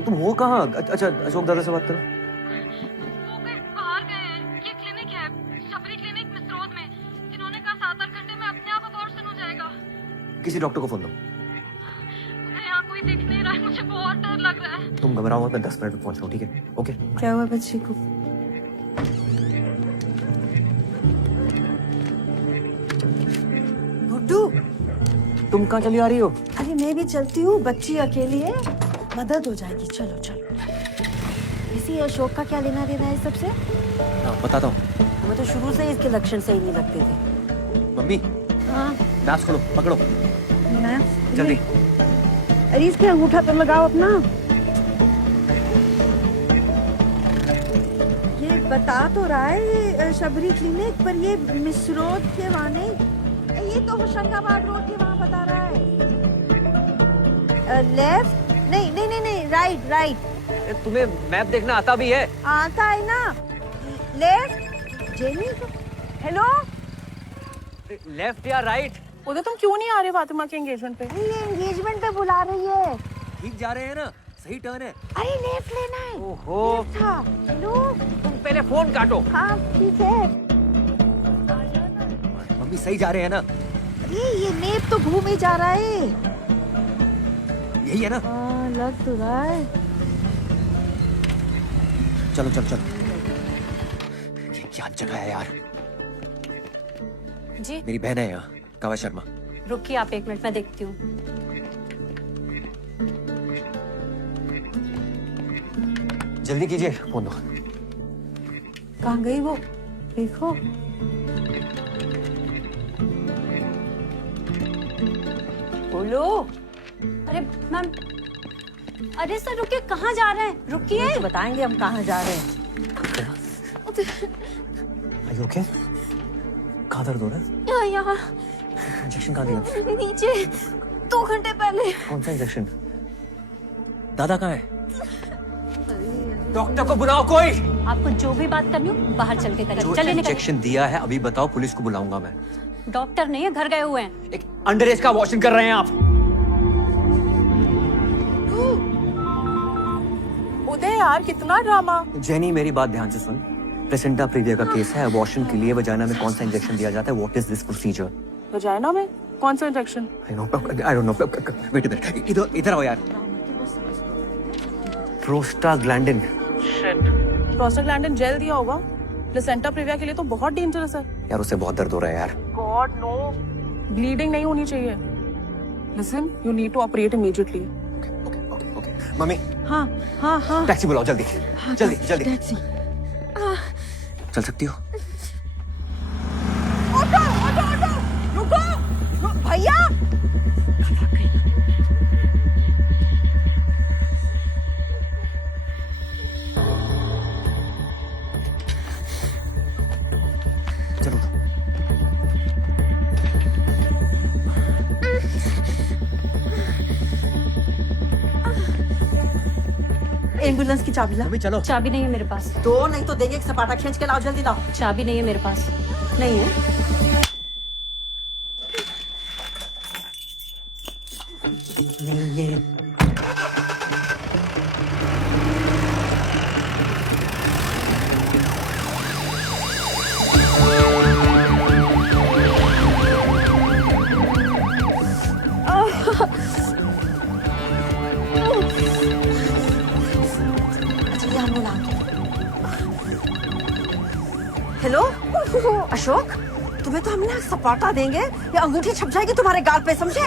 तुम हो कहाँ? अच्छा अशोक दादा से बात करो। वो कहीं बाहर गए हैं। ये क्लिनिक है, सबरी क्लिनिक मिसरोद में। इन्होंने कहा 7-8 घंटे में अपने आप अबॉर्शन हो जाएगा। किसी डॉक्टर को फोन दो। उदय यहाँ कोई दिख नहीं रहा है, मुझे बहुत डर लग रहा है। तुम घबराओ मत, मैं 10 मिनट में पहुंच रहा हूँ, ठीक है? ओके। क्या हुआ बच्ची को? गुड्डू, तुम कहाँ चली आ रही हो? अरे मैं भी चलती हूँ, बच्ची अकेली है, मदद हो जाएगी। चलो चलो। इसी अशोक का क्या लेना देना है सबसे? हाँ बताता हूँ। हमें तो शुरू से इसके लक्षण सही नहीं लगते थे। मम्मी हाँ नाच खोलो, पकड़ो जल्दी। अरे इसके अंगूठा तो लगाओ अपना। ये बता तो रहा है ये शबरी क्लिनिक, पर ये मिसरोद के वहाँ नहीं, ये तो होशंगाबाद रोड के वहाँ बता रहा है। लेफ्ट नहीं नहीं नहीं नहीं, राइट राइट। तुम्हें मैप देखना आता भी है? आता है ना। Left jenny. हेलो, लेफ्ट या राइट? उधर तुम क्यों नहीं आ रहे फातिमा के एंगेजमेंट पे? ये एंगेजमेंट पे बुला रही है। ठीक जा रहे हैं ना? सही टर्न है। अरे लेफ्ट लेना है। ओहो। लेफ्ट था। हेलो, तुम पहले फोन काटो। हाँ ठीक है। मम्मी सही जा रहे हैं ना? ये मेप तो घूम ही जा रहा है। यही है ना? हाँ लग तो रहा है। चलो चलो चलो। ये क्या जगह है यार? जी मेरी बहन है यहाँ, कावा शर्मा। रुकिए आप 1 मिनट, मैं देखती हूँ। जल्दी कीजिए, फोन दो। कहाँ गई वो? देखो। बोलो। अरे मैम, अरे सर रुकिए, कहाँ जा रहे हैं? रुकिए। तो बताएंगे हम कहाँ जा रहे हैं। Are you okay? कहाँ दर्द हो रहा है? यहाँ इंजेक्शन कहाँ दिया? नीचे 2 घंटे पहले। कौन सा इंजेक्शन? दादा कहाँ है? डॉक्टर को बुलाओ कोई। आपको जो भी बात करनी हो बाहर चल के करिए। चलिए निकलिए। इंजेक्शन दिया है अभी बताओ, पुलिस को बुलाऊंगा मैं। डॉक्टर नहीं है, घर गए हुए हैं। एक अंडर एज का वॉशिंग कर रहे हैं आप। उदय यार कितना ड्रामा। जेनी मेरी बात ध्यान से सुन। प्लेसेंटा प्रीविया का केस है। अबॉर्शन के लिए वजाइना में कौन सा इंजेक्शन दिया जाता है? What is this procedure? Vagina में कौन सा injection? I don't know. Wait इधर आओ यार। प्रोस्टाग्लैंडिन। शिट। प्रोस्टाग्लैंडिन जेल दिया होगा। प्लेसेंटा प्रीविया के लिए तो बहुत डेंजरस है यार, उससे बहुत दर्द हो रहा है यार। गॉड नो, ब्लीडिंग नहीं होनी चाहिए। Listen, you need to operate immediately. मम्मी। हाँ हाँ हाँ। टैक्सी बुलाओ जल्दी। जल्दी जल्दी। टैक्सी। चल सकती हो? ऑटो ऑटो ऑटो, रुको भैया। चलो। एम्बुलेंस की चाबी ला। अभी चलो। चाबी नहीं है मेरे पास। दो नहीं तो देंगे, एक सपाटा खींच के लाओ, जल्दी लाओ। चाबी नहीं है मेरे पास। नहीं है? नहीं है। हेलो अशोक, तुम्हें तो हमने सपाटा देंगे या अंगूठी छप जाएगी तुम्हारे गाल पे, समझे?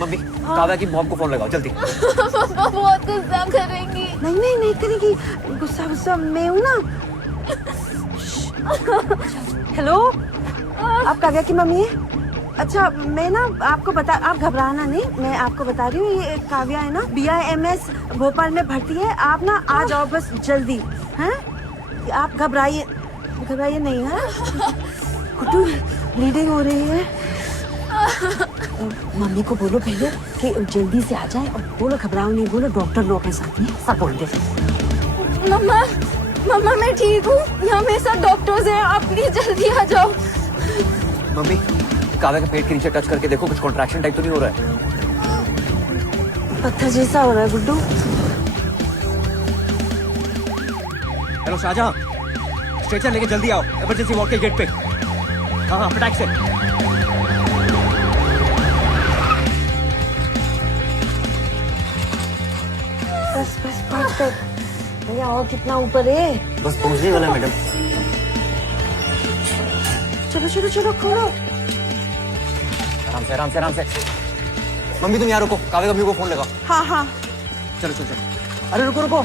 मम्मी, काव्या की मॉम को फोन लगाओ जल्दी। बहुत गुस्सा करेंगी। नहीं नहीं नहीं करेगी। गुस्सा गुस्सा मैं हूँ ना। हेलो, आप काव्या की मम्मी है? अच्छा, मैं ना आपको आप घबराना नहीं, मैं आपको बता रही हूँ, ये काव्या है ना, BIMS भोपाल में भर्ती है। आप ना आ जाओ बस जल्दी। हैं? आप घबराइए नहीं है। गुड्डू, ब्लीडिंग हो रही है। मम्मी को बोलो पहले कि जल्दी से आ जाए, और बोलो घबराओ नहीं, बोलो डॉक्टर लोग हैं साथ में, सब बोल दे। मम्मा मैं ठीक हूँ, यहाँ मेरे साथ डॉक्टर्स हैं, आप प्लीज जल्दी आ जाओ। मम्मी, काव्या के पेट के नीचे टच करके देखो, कुछ कॉन्ट्रैक्शन टाइप तो नहीं हो रहा है? पत्थर जैसा हो रहा है गुड्डू। हेलो शाहजहां, स्ट्रेचर लेके जल्दी आओ, इमरजेंसी वार्ड के गेट पे। हाँ फटाक से। बस भैया, और कितना ऊपर है? बस पहुंचने वाला मैडम। चलो खोलो। आराम से। मम्मी तुम यहाँ रुको, काव्या मम्मी को फोन लगाओ। हाँ। चलो। अरे रुको,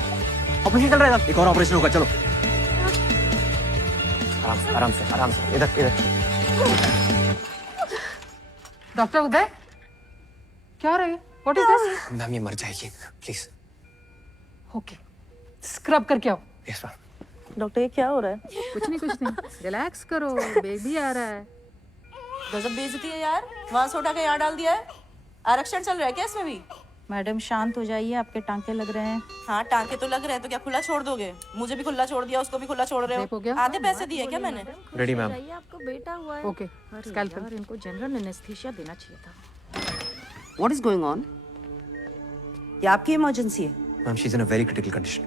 ऑपरेशन चल रहा है। एक और ऑपरेशन होगा, चलो। आराम से। इधर। डॉक्टर उदय, क्या हो रहा है? What is this? मैम ये मर जाएगी, प्लीज। ओके, स्क्रब करके आओ। Yes ma'am. डॉक्टर ये क्या हो रहा है? कुछ नहीं, रिलैक्स करो, बेबी आ रहा है। गजब बेइज्जती है यार, वहां से उठा के यहाँ डाल दिया है। आरक्षण चल रहा है क्या इसमें भी? मैडम शांत हो जाइए, आपके टांके लग रहे हैं। हाँ टांके तो लग रहे हैं, तो क्या खुला छोड़ दोगे? मुझे भी खुला छोड़ दिया, उसको भी खुला छोड़ रहे हो। आधे पैसे दिए क्या मैंने? Ready ma'am. आपको बेटा हुआ है। Okay, scalpel. इनको जनरल एनेस्थीसिया देना चाहिए था। What is going on? ये आपकी इमरजेंसी है? Ma'am she is in a very critical condition.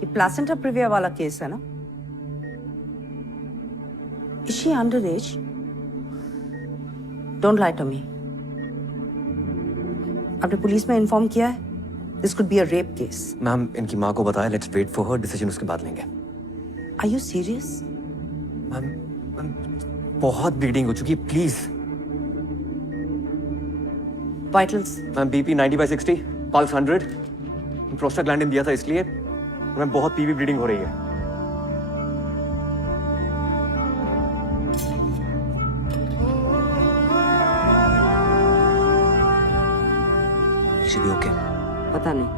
ये प्लेसेंटा प्रीविया वाला केस है ना? Is she underage? Don't lie to me. आपने पुलिस में इन्फॉर्म किया है? This could be a rape case. Ma'am इनकी माँ को बताया, let's wait for her decision, उसके बाद लेंगे। Are you serious? मैम बहुत ब्लीडिंग हो चुकी है, please. Vitals? Ma'am BP 90/60, pulse 100, prostaglandin दिया था इसलिए। मैम बहुत पीवी ब्लीडिंग हो रही है। भी ओके? पता नहीं।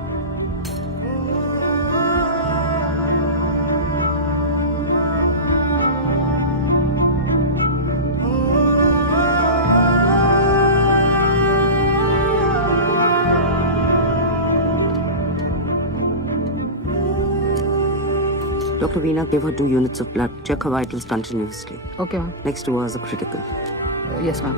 Dr. Veena gave her 2 units of blood. Check her vitals continuously. Okay, ma'am. Next 2 hours are critical. Yes, ma'am.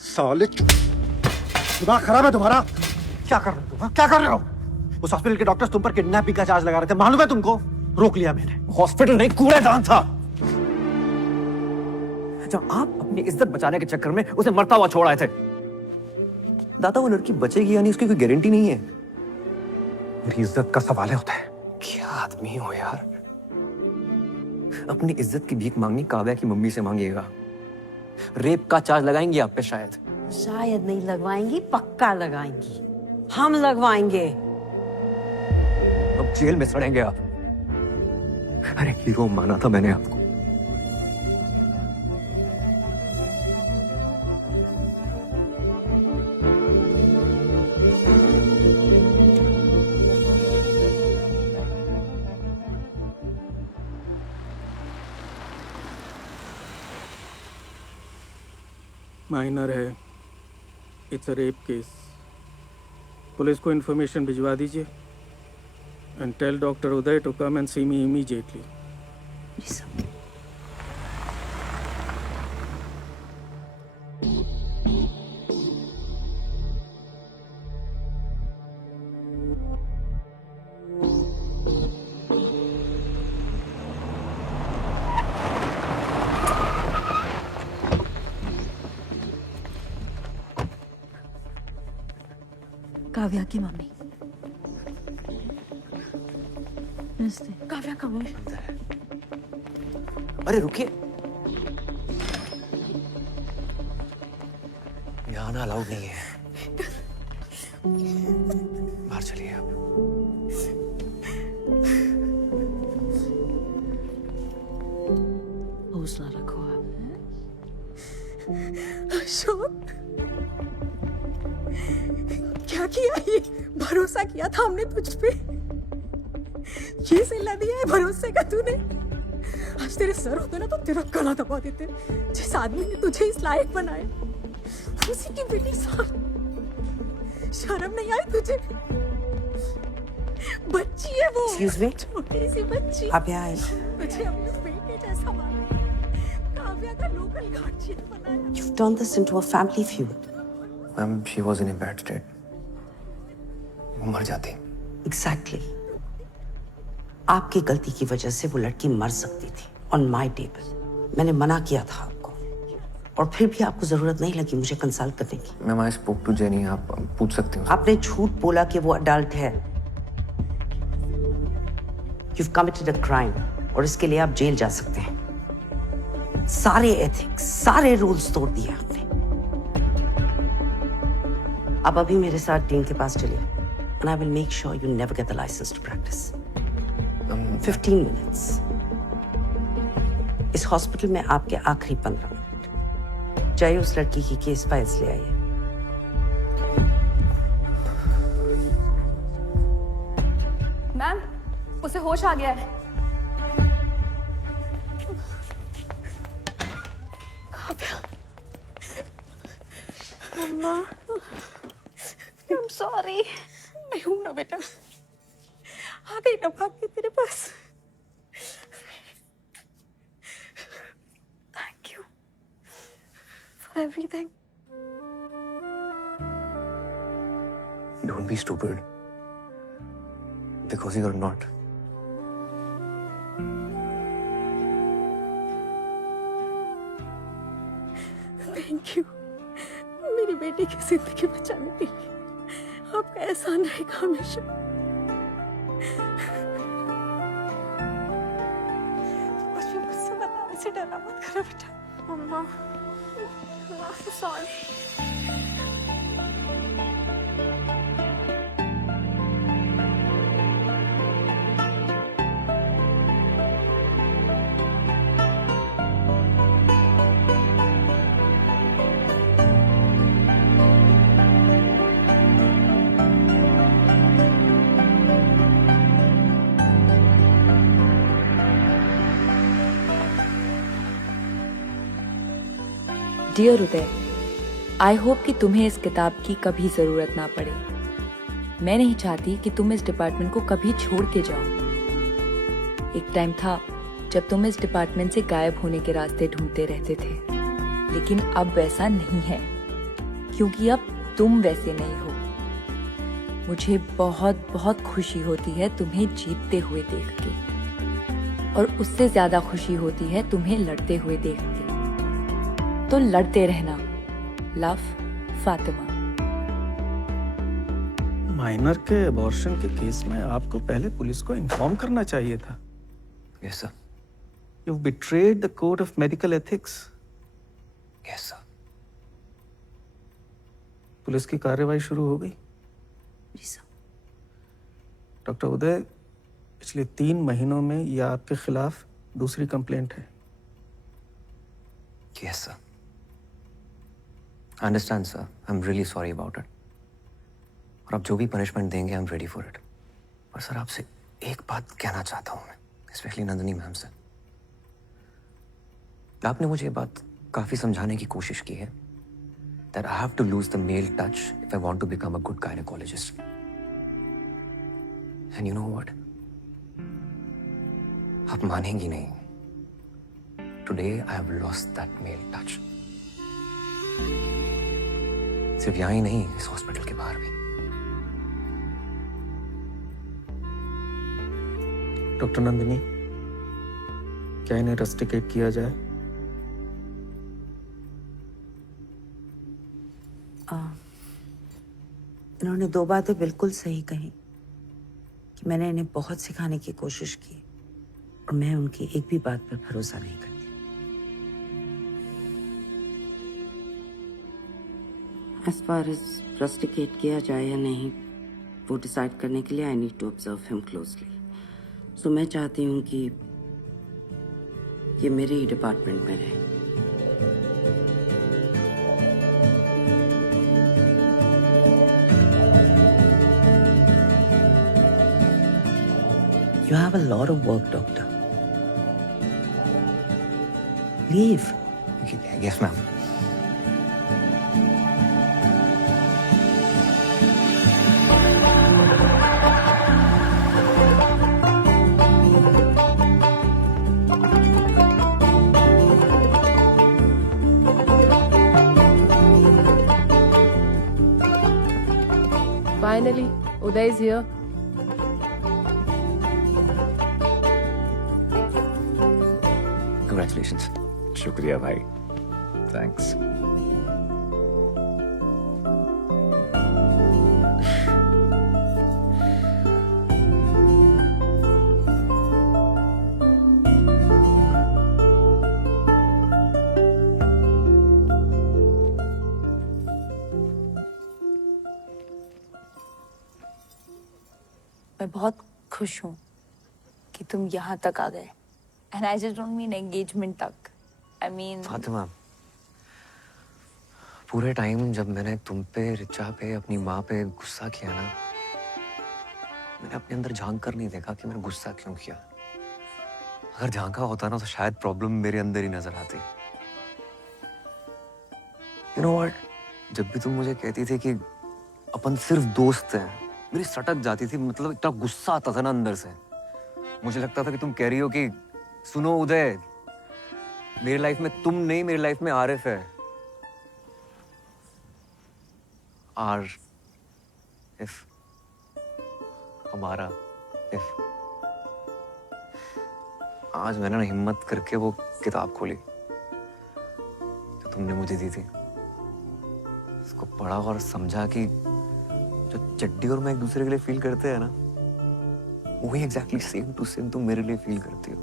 साले दिमाग खराब है तुम्हारा? क्या कर रहे हो तुम? क्या कर रहे हो? उस हॉस्पिटल के डॉक्टर्स तुम पर किडनैपिंग का चार्ज लगा रहे थे, मालूम है तुमको? रोक लिया मैंने। हॉस्पिटल नहीं, कूड़ेदान था। जब आप अपनी इज्जत बचाने के चक्कर में उसे मरता हुआ छोड़ आए थे। दादा, वो लड़की बचेगी या नहीं उसकी कोई गारंटी नहीं है। मेरी इज्जत का सवाल होता है। क्या आदमी हो यार। अपनी इज्जत की भीख मांगनी काव्या की मम्मी से मांगिएगा। रेप का चार्ज लगाएंगी आप पे शायद। शायद नहीं लगवाएंगी, पक्का लगाएंगी। हम लगवाएंगे। अब जेल में सड़ेंगे आप। अरे हीरो माना था मैंने आपको। माइनर है, it's a rape case. Police को इन्फॉर्मेशन भिजवा दीजिए and tell doctor Uday to come and see me immediately. Kavya की मम्मी। काव्या कहाँ है? अरे रुकिए, यहाँ आना अलाउड नहीं है। बाहर चलिए आप। हौसला रखो आप। अशोक, क्या किया ये? भरोसा किया था हमने तुझ पे। ये सिला दिया है भरोसे का तूने। आज तेरे सर होते ना तो तेरा गला दबा देते। जिस आदमी ने तुझे इस लायक बनाया, उसी की बेटी साथ। शर्म नहीं आई तुझे? बच्ची है वो। Excuse me? छोटी सी बच्ची। आप यहाँ आए। तुझे अपने बेटे जैसा माना। काव्या का लोकल गार्जियन बनाया। You've turned this into a family feud. Ma'am, she was in a bad state. वो मर जाती। Exactly. आपकी गलती की वजह से वो लड़की मर सकती थी। On my table. मैंने मना किया था आपको, और फिर भी आपको जरूरत नहीं लगी मुझे कंसल्ट करने की। Ma'am, I spoke to Jenny, आप पूछ सकते हो। आपने झूठ बोला कि वो अडल्ट है। You've committed a crime, और इसके लिए आप जेल जा सकते हैं। सारे एथिक्स, सारे रूल्स तोड़ दिए आपने। अब अभी मेरे साथ टीम के पास चलिए, and I will make sure you never get the license to practice. 15 minutes. इस हॉस्पिटल में आपके आखिरी 15 मिनट। जाइए उस लड़की की केस फाइल्स ले आइए। मैम, उसे होश आ गया है। मम्मा, I'm sorry. मैं हूं ना बेटा। आ गई ना भाग के तेरे पास। Thank you for everything. Don't be stupid. Because you are not. Thank you. मेरी बेटी की जिंदगी बचाने के लिए आपका एहसान रहेगा हमेशा। मुझे मुझसे बताने से डरा मत करो बेटा। मम्मा, sorry. Dear Uday, I hope कि तुम्हें इस किताब की कभी ज़रूरत ना पड़े। मैं नहीं चाहती कि तुम इस डिपार्टमेंट को कभी छोड़ के जाओ। एक टाइम था जब तुम इस डिपार्टमेंट से गायब होने के रास्ते ढूंढते रहते थे, लेकिन अब वैसा नहीं है। क्योंकि अब तुम वैसे नहीं हो। मुझे बहुत बहुत खुशी होती है तुम्हें जीतते हुए देख के, और उससे ज्यादा खुशी होती है तुम्हें लड़ते हुए देख के। तो लड़ते रहना। लव, फातिमा। माइनर के अबॉर्शन के केस में आपको पहले पुलिस को इन्फॉर्म करना चाहिए था। Yes sir. You've betrayed the code of medical ethics. Yes sir. Police की कार्रवाई शुरू हो गई। जी सर। डॉक्टर उदय, पिछले 3 महीनों में यह आपके खिलाफ दूसरी कंप्लेंट है। Yes sir. Understand sir, I am really sorry about it. और आप जो भी पनिशमेंट देंगे, I am ready for it. पर सर, आपसे एक बात कहना चाहता हूँ मैं, स्पेशली नंदिनी मैम से। आपने मुझे ये बात काफी समझाने की कोशिश की है that I have to lose the male touch if I want to become a good gynecologist. And you know what? आप मानेंगी नहीं। Today I have lost that male touch. सिर्फ यहाँ ही नहीं, इस हॉस्पिटल के बाहर भी। डॉक्टर नंदिनी, क्या इन्हें रस्टिकेट किया जाए? इन्होंने 2 बातें बिल्कुल सही कही कि मैंने इन्हें बहुत सिखाने की कोशिश की और मैं उनकी एक भी बात पर भरोसा नहीं करती। As far as रस्टिकेट किया जाए या नहीं, वो डिसाइड करने के लिए I need to observe him closely. So मैं चाहती हूँ कि ये मेरे ही डिपार्टमेंट में रहे। You have a lot of work, doctor. Leave. Yes, ma'am. Finally, Uday is here. Congratulations. शुक्रिया भाई। थैंक्स। मैं बहुत खुश हूँ कि तुम यहाँ तक आ गए। And I just don't mean engagement तक। I mean फातिमा, पूरे टाइम जब मैंने तुम पे, रिचा पे, अपनी माँ पे गुस्सा किया ना, मैंने अपने अंदर झांक कर नहीं देखा कि मैंने गुस्सा क्यों किया। अगर झांका होता ना तो शायद प्रॉब्लम मेरे अंदर ही नजर आती। You know what? जब भी तुम मुझे कहती थी कि अपन सिर्फ दोस्त हैं, मेरी सटक जाती थी। मतलब इतना गुस्सा आता था ना अंदर से। मुझे लगता था कि तुम कह रही हो कि सुनो उदय, मेरी लाइफ में तुम नहीं, मेरी लाइफ में आरिफ है। आर इफ हमारा इफ। आज मैंने ना हिम्मत करके वो किताब खोली जो तुमने मुझे दी थी। उसको पढ़ा और समझा कि जो चड्डी और मैं एक दूसरे के लिए फील करते हैं ना, वही एग्जैक्टली सेम टू सेम तुम मेरे लिए फील करती हो।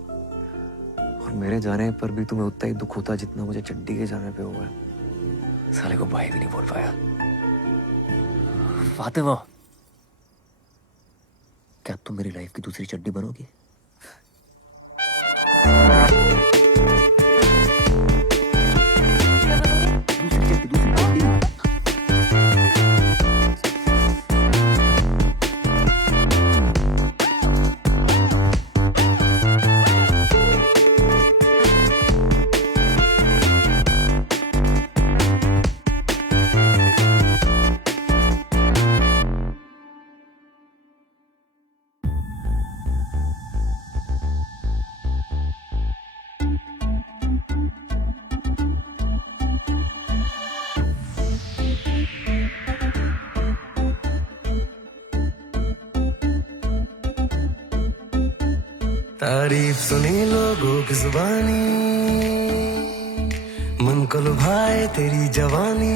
और मेरे जाने पर भी तुम्हें उतना ही दुख होता जितना मुझे चड्डी के जाने पे हुआ है। साले को भाई भी नहीं बोल पाया। फातिमा, क्या तुम मेरी लाइफ की दूसरी चड्डी बनोगी? तारीफ सुनी लोगों की जुबानी, मन को लुभाए तेरी जवानी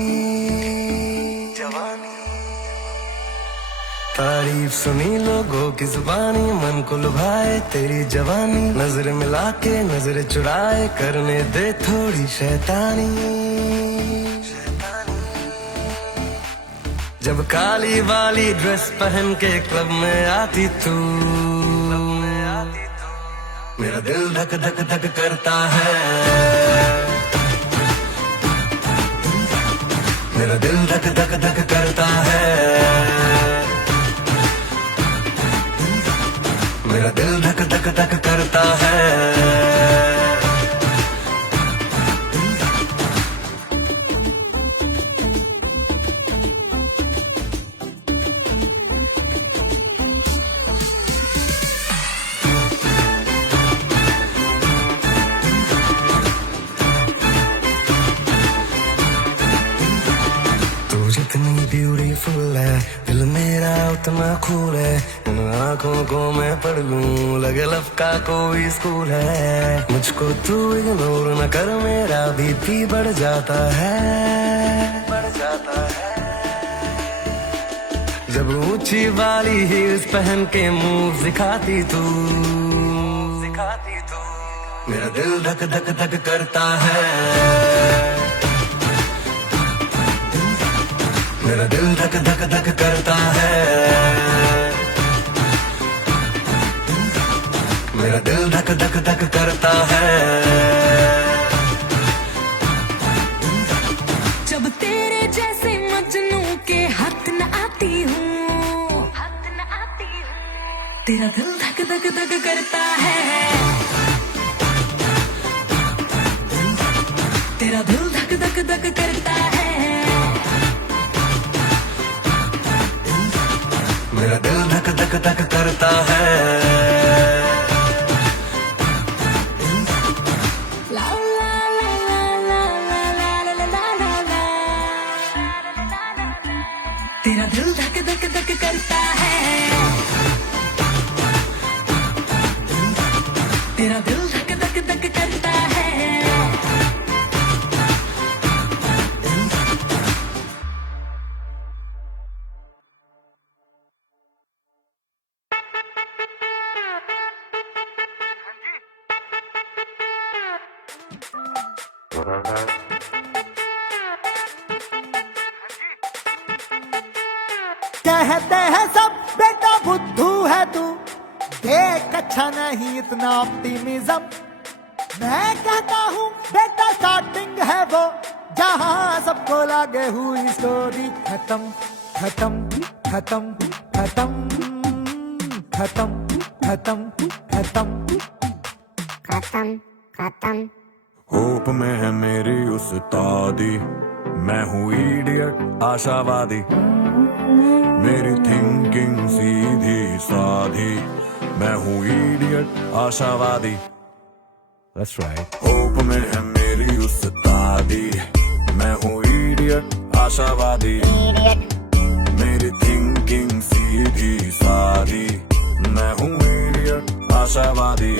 जवानी। तारीफ सुनी लोगों की जुबानी, मन को लुभाए तेरी जवानी। नजर मिला के नजर चुराए, करने दे थोड़ी शैतानी। जब काली वाली ड्रेस पहन के क्लब में आती तू, मेरा दिल धक धक धक करता है, मेरा दिल धक धक धक करता है, मेरा दिल धक धक धक करता है। जितनी ब्यूटीफुल है, दिल मेरा उतना कूल है। इन आँखों को मैं पढ़ लूं, लगे लव का कोई स्कूल है। मुझको तू इग्नोर न कर, मेरा बीपी बढ़ जाता है, बढ़ जाता है। जब ऊंची वाली हील्स पहन के मूव दिखाती तू, मेरा दिल धक धक धक करता है, मेरा दिल धक धक धक करता है, मेरा दिल धक धक धक करता है। जब तेरे जैसे मजनू के हाथ न आती हूँ, तेरा दिल धक धक धक करता है, तेरा दिल धक धक धक करता है, मेरा दिल धक धक धक करता है। ला ला ला ला ला ला ला ला ला ला, तेरा दिल धक धक धक करता है, तेरा दिल धक धक धक करता है। कहते हैं सब बेटा बुद्धू है तू, देख अच्छा नहीं इतना ऑप्टिमिज्म। मैं कहता हूँ बेटा स्टार्टिंग है वो, जहाँ सबको लगे हुई स्टोरी खत्म खत्म खत्म खत्म खत्म खत्म खत्म खत्म खत्म। होप में है मेरी उस्तादी, मैं हूँ इडियट आशावादी। मेरी थिंकिंग सीधी साधी, मैं हूँ इडियट आशावादी। That's right. होप में है मेरी उस्तादी, मैं हूँ इडियट आशावादी। मेरी थिंकिंग सीधी साधी, मैं हूँ इडियट आशावादी।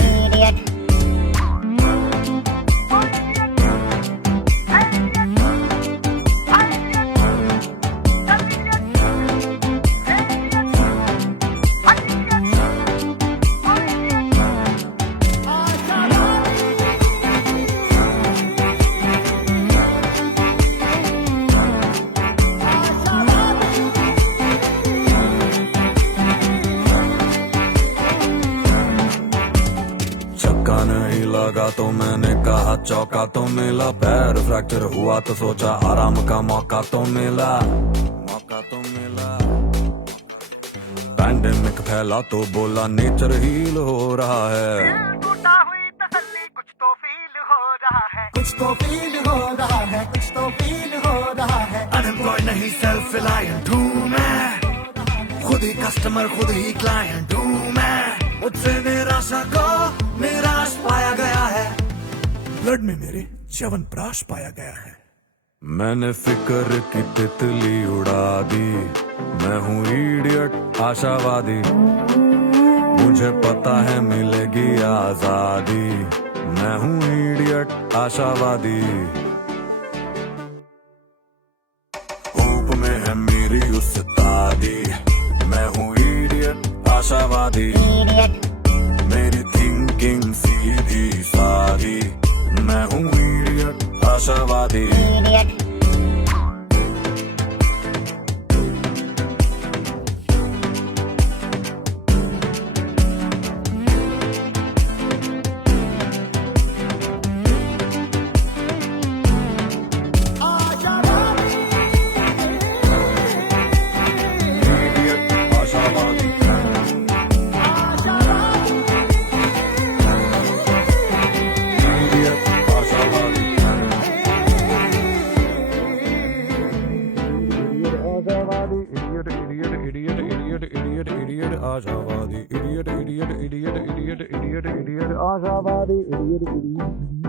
लगा तो मैंने कहा चौका तो मिला, पैर फ्रैक्चर हुआ तो सोचा आराम का मौका तो मिला, मौका तो मिला। पैंडेमिक फैला तो बोला नेचर हील हो रहा है, कुछ तो फील हो रहा है, कुछ तो फील हो रहा है, कुछ तो फील हो रहा है। अनएम्प्लॉयड नहीं सेल्फ रिलायंट हूँ मैं, खुद ही कस्टमर खुद ही क्लाइंट हूँ मैं। मुझसे निराशा को निराश पाया गया है, ब्लड में मेरे च्यवनप्राश पाया गया है। मैंने फिक्र की तितली उड़ा दी, मैं हूँ इडियट आशावादी। मुझे पता है मिलेगी आजादी, मैं हूँ इडियट आशावादी। होप में है मेरी उस्तादी, मैं हूँ इडियट आशावादी। मेरी थिंकिंग सीधी सादी, मैं हूँ इडियट आशावादी। आशावादी, idiot, idiot, idiot, idiot, idiot, आशावादी, idiot, idiot.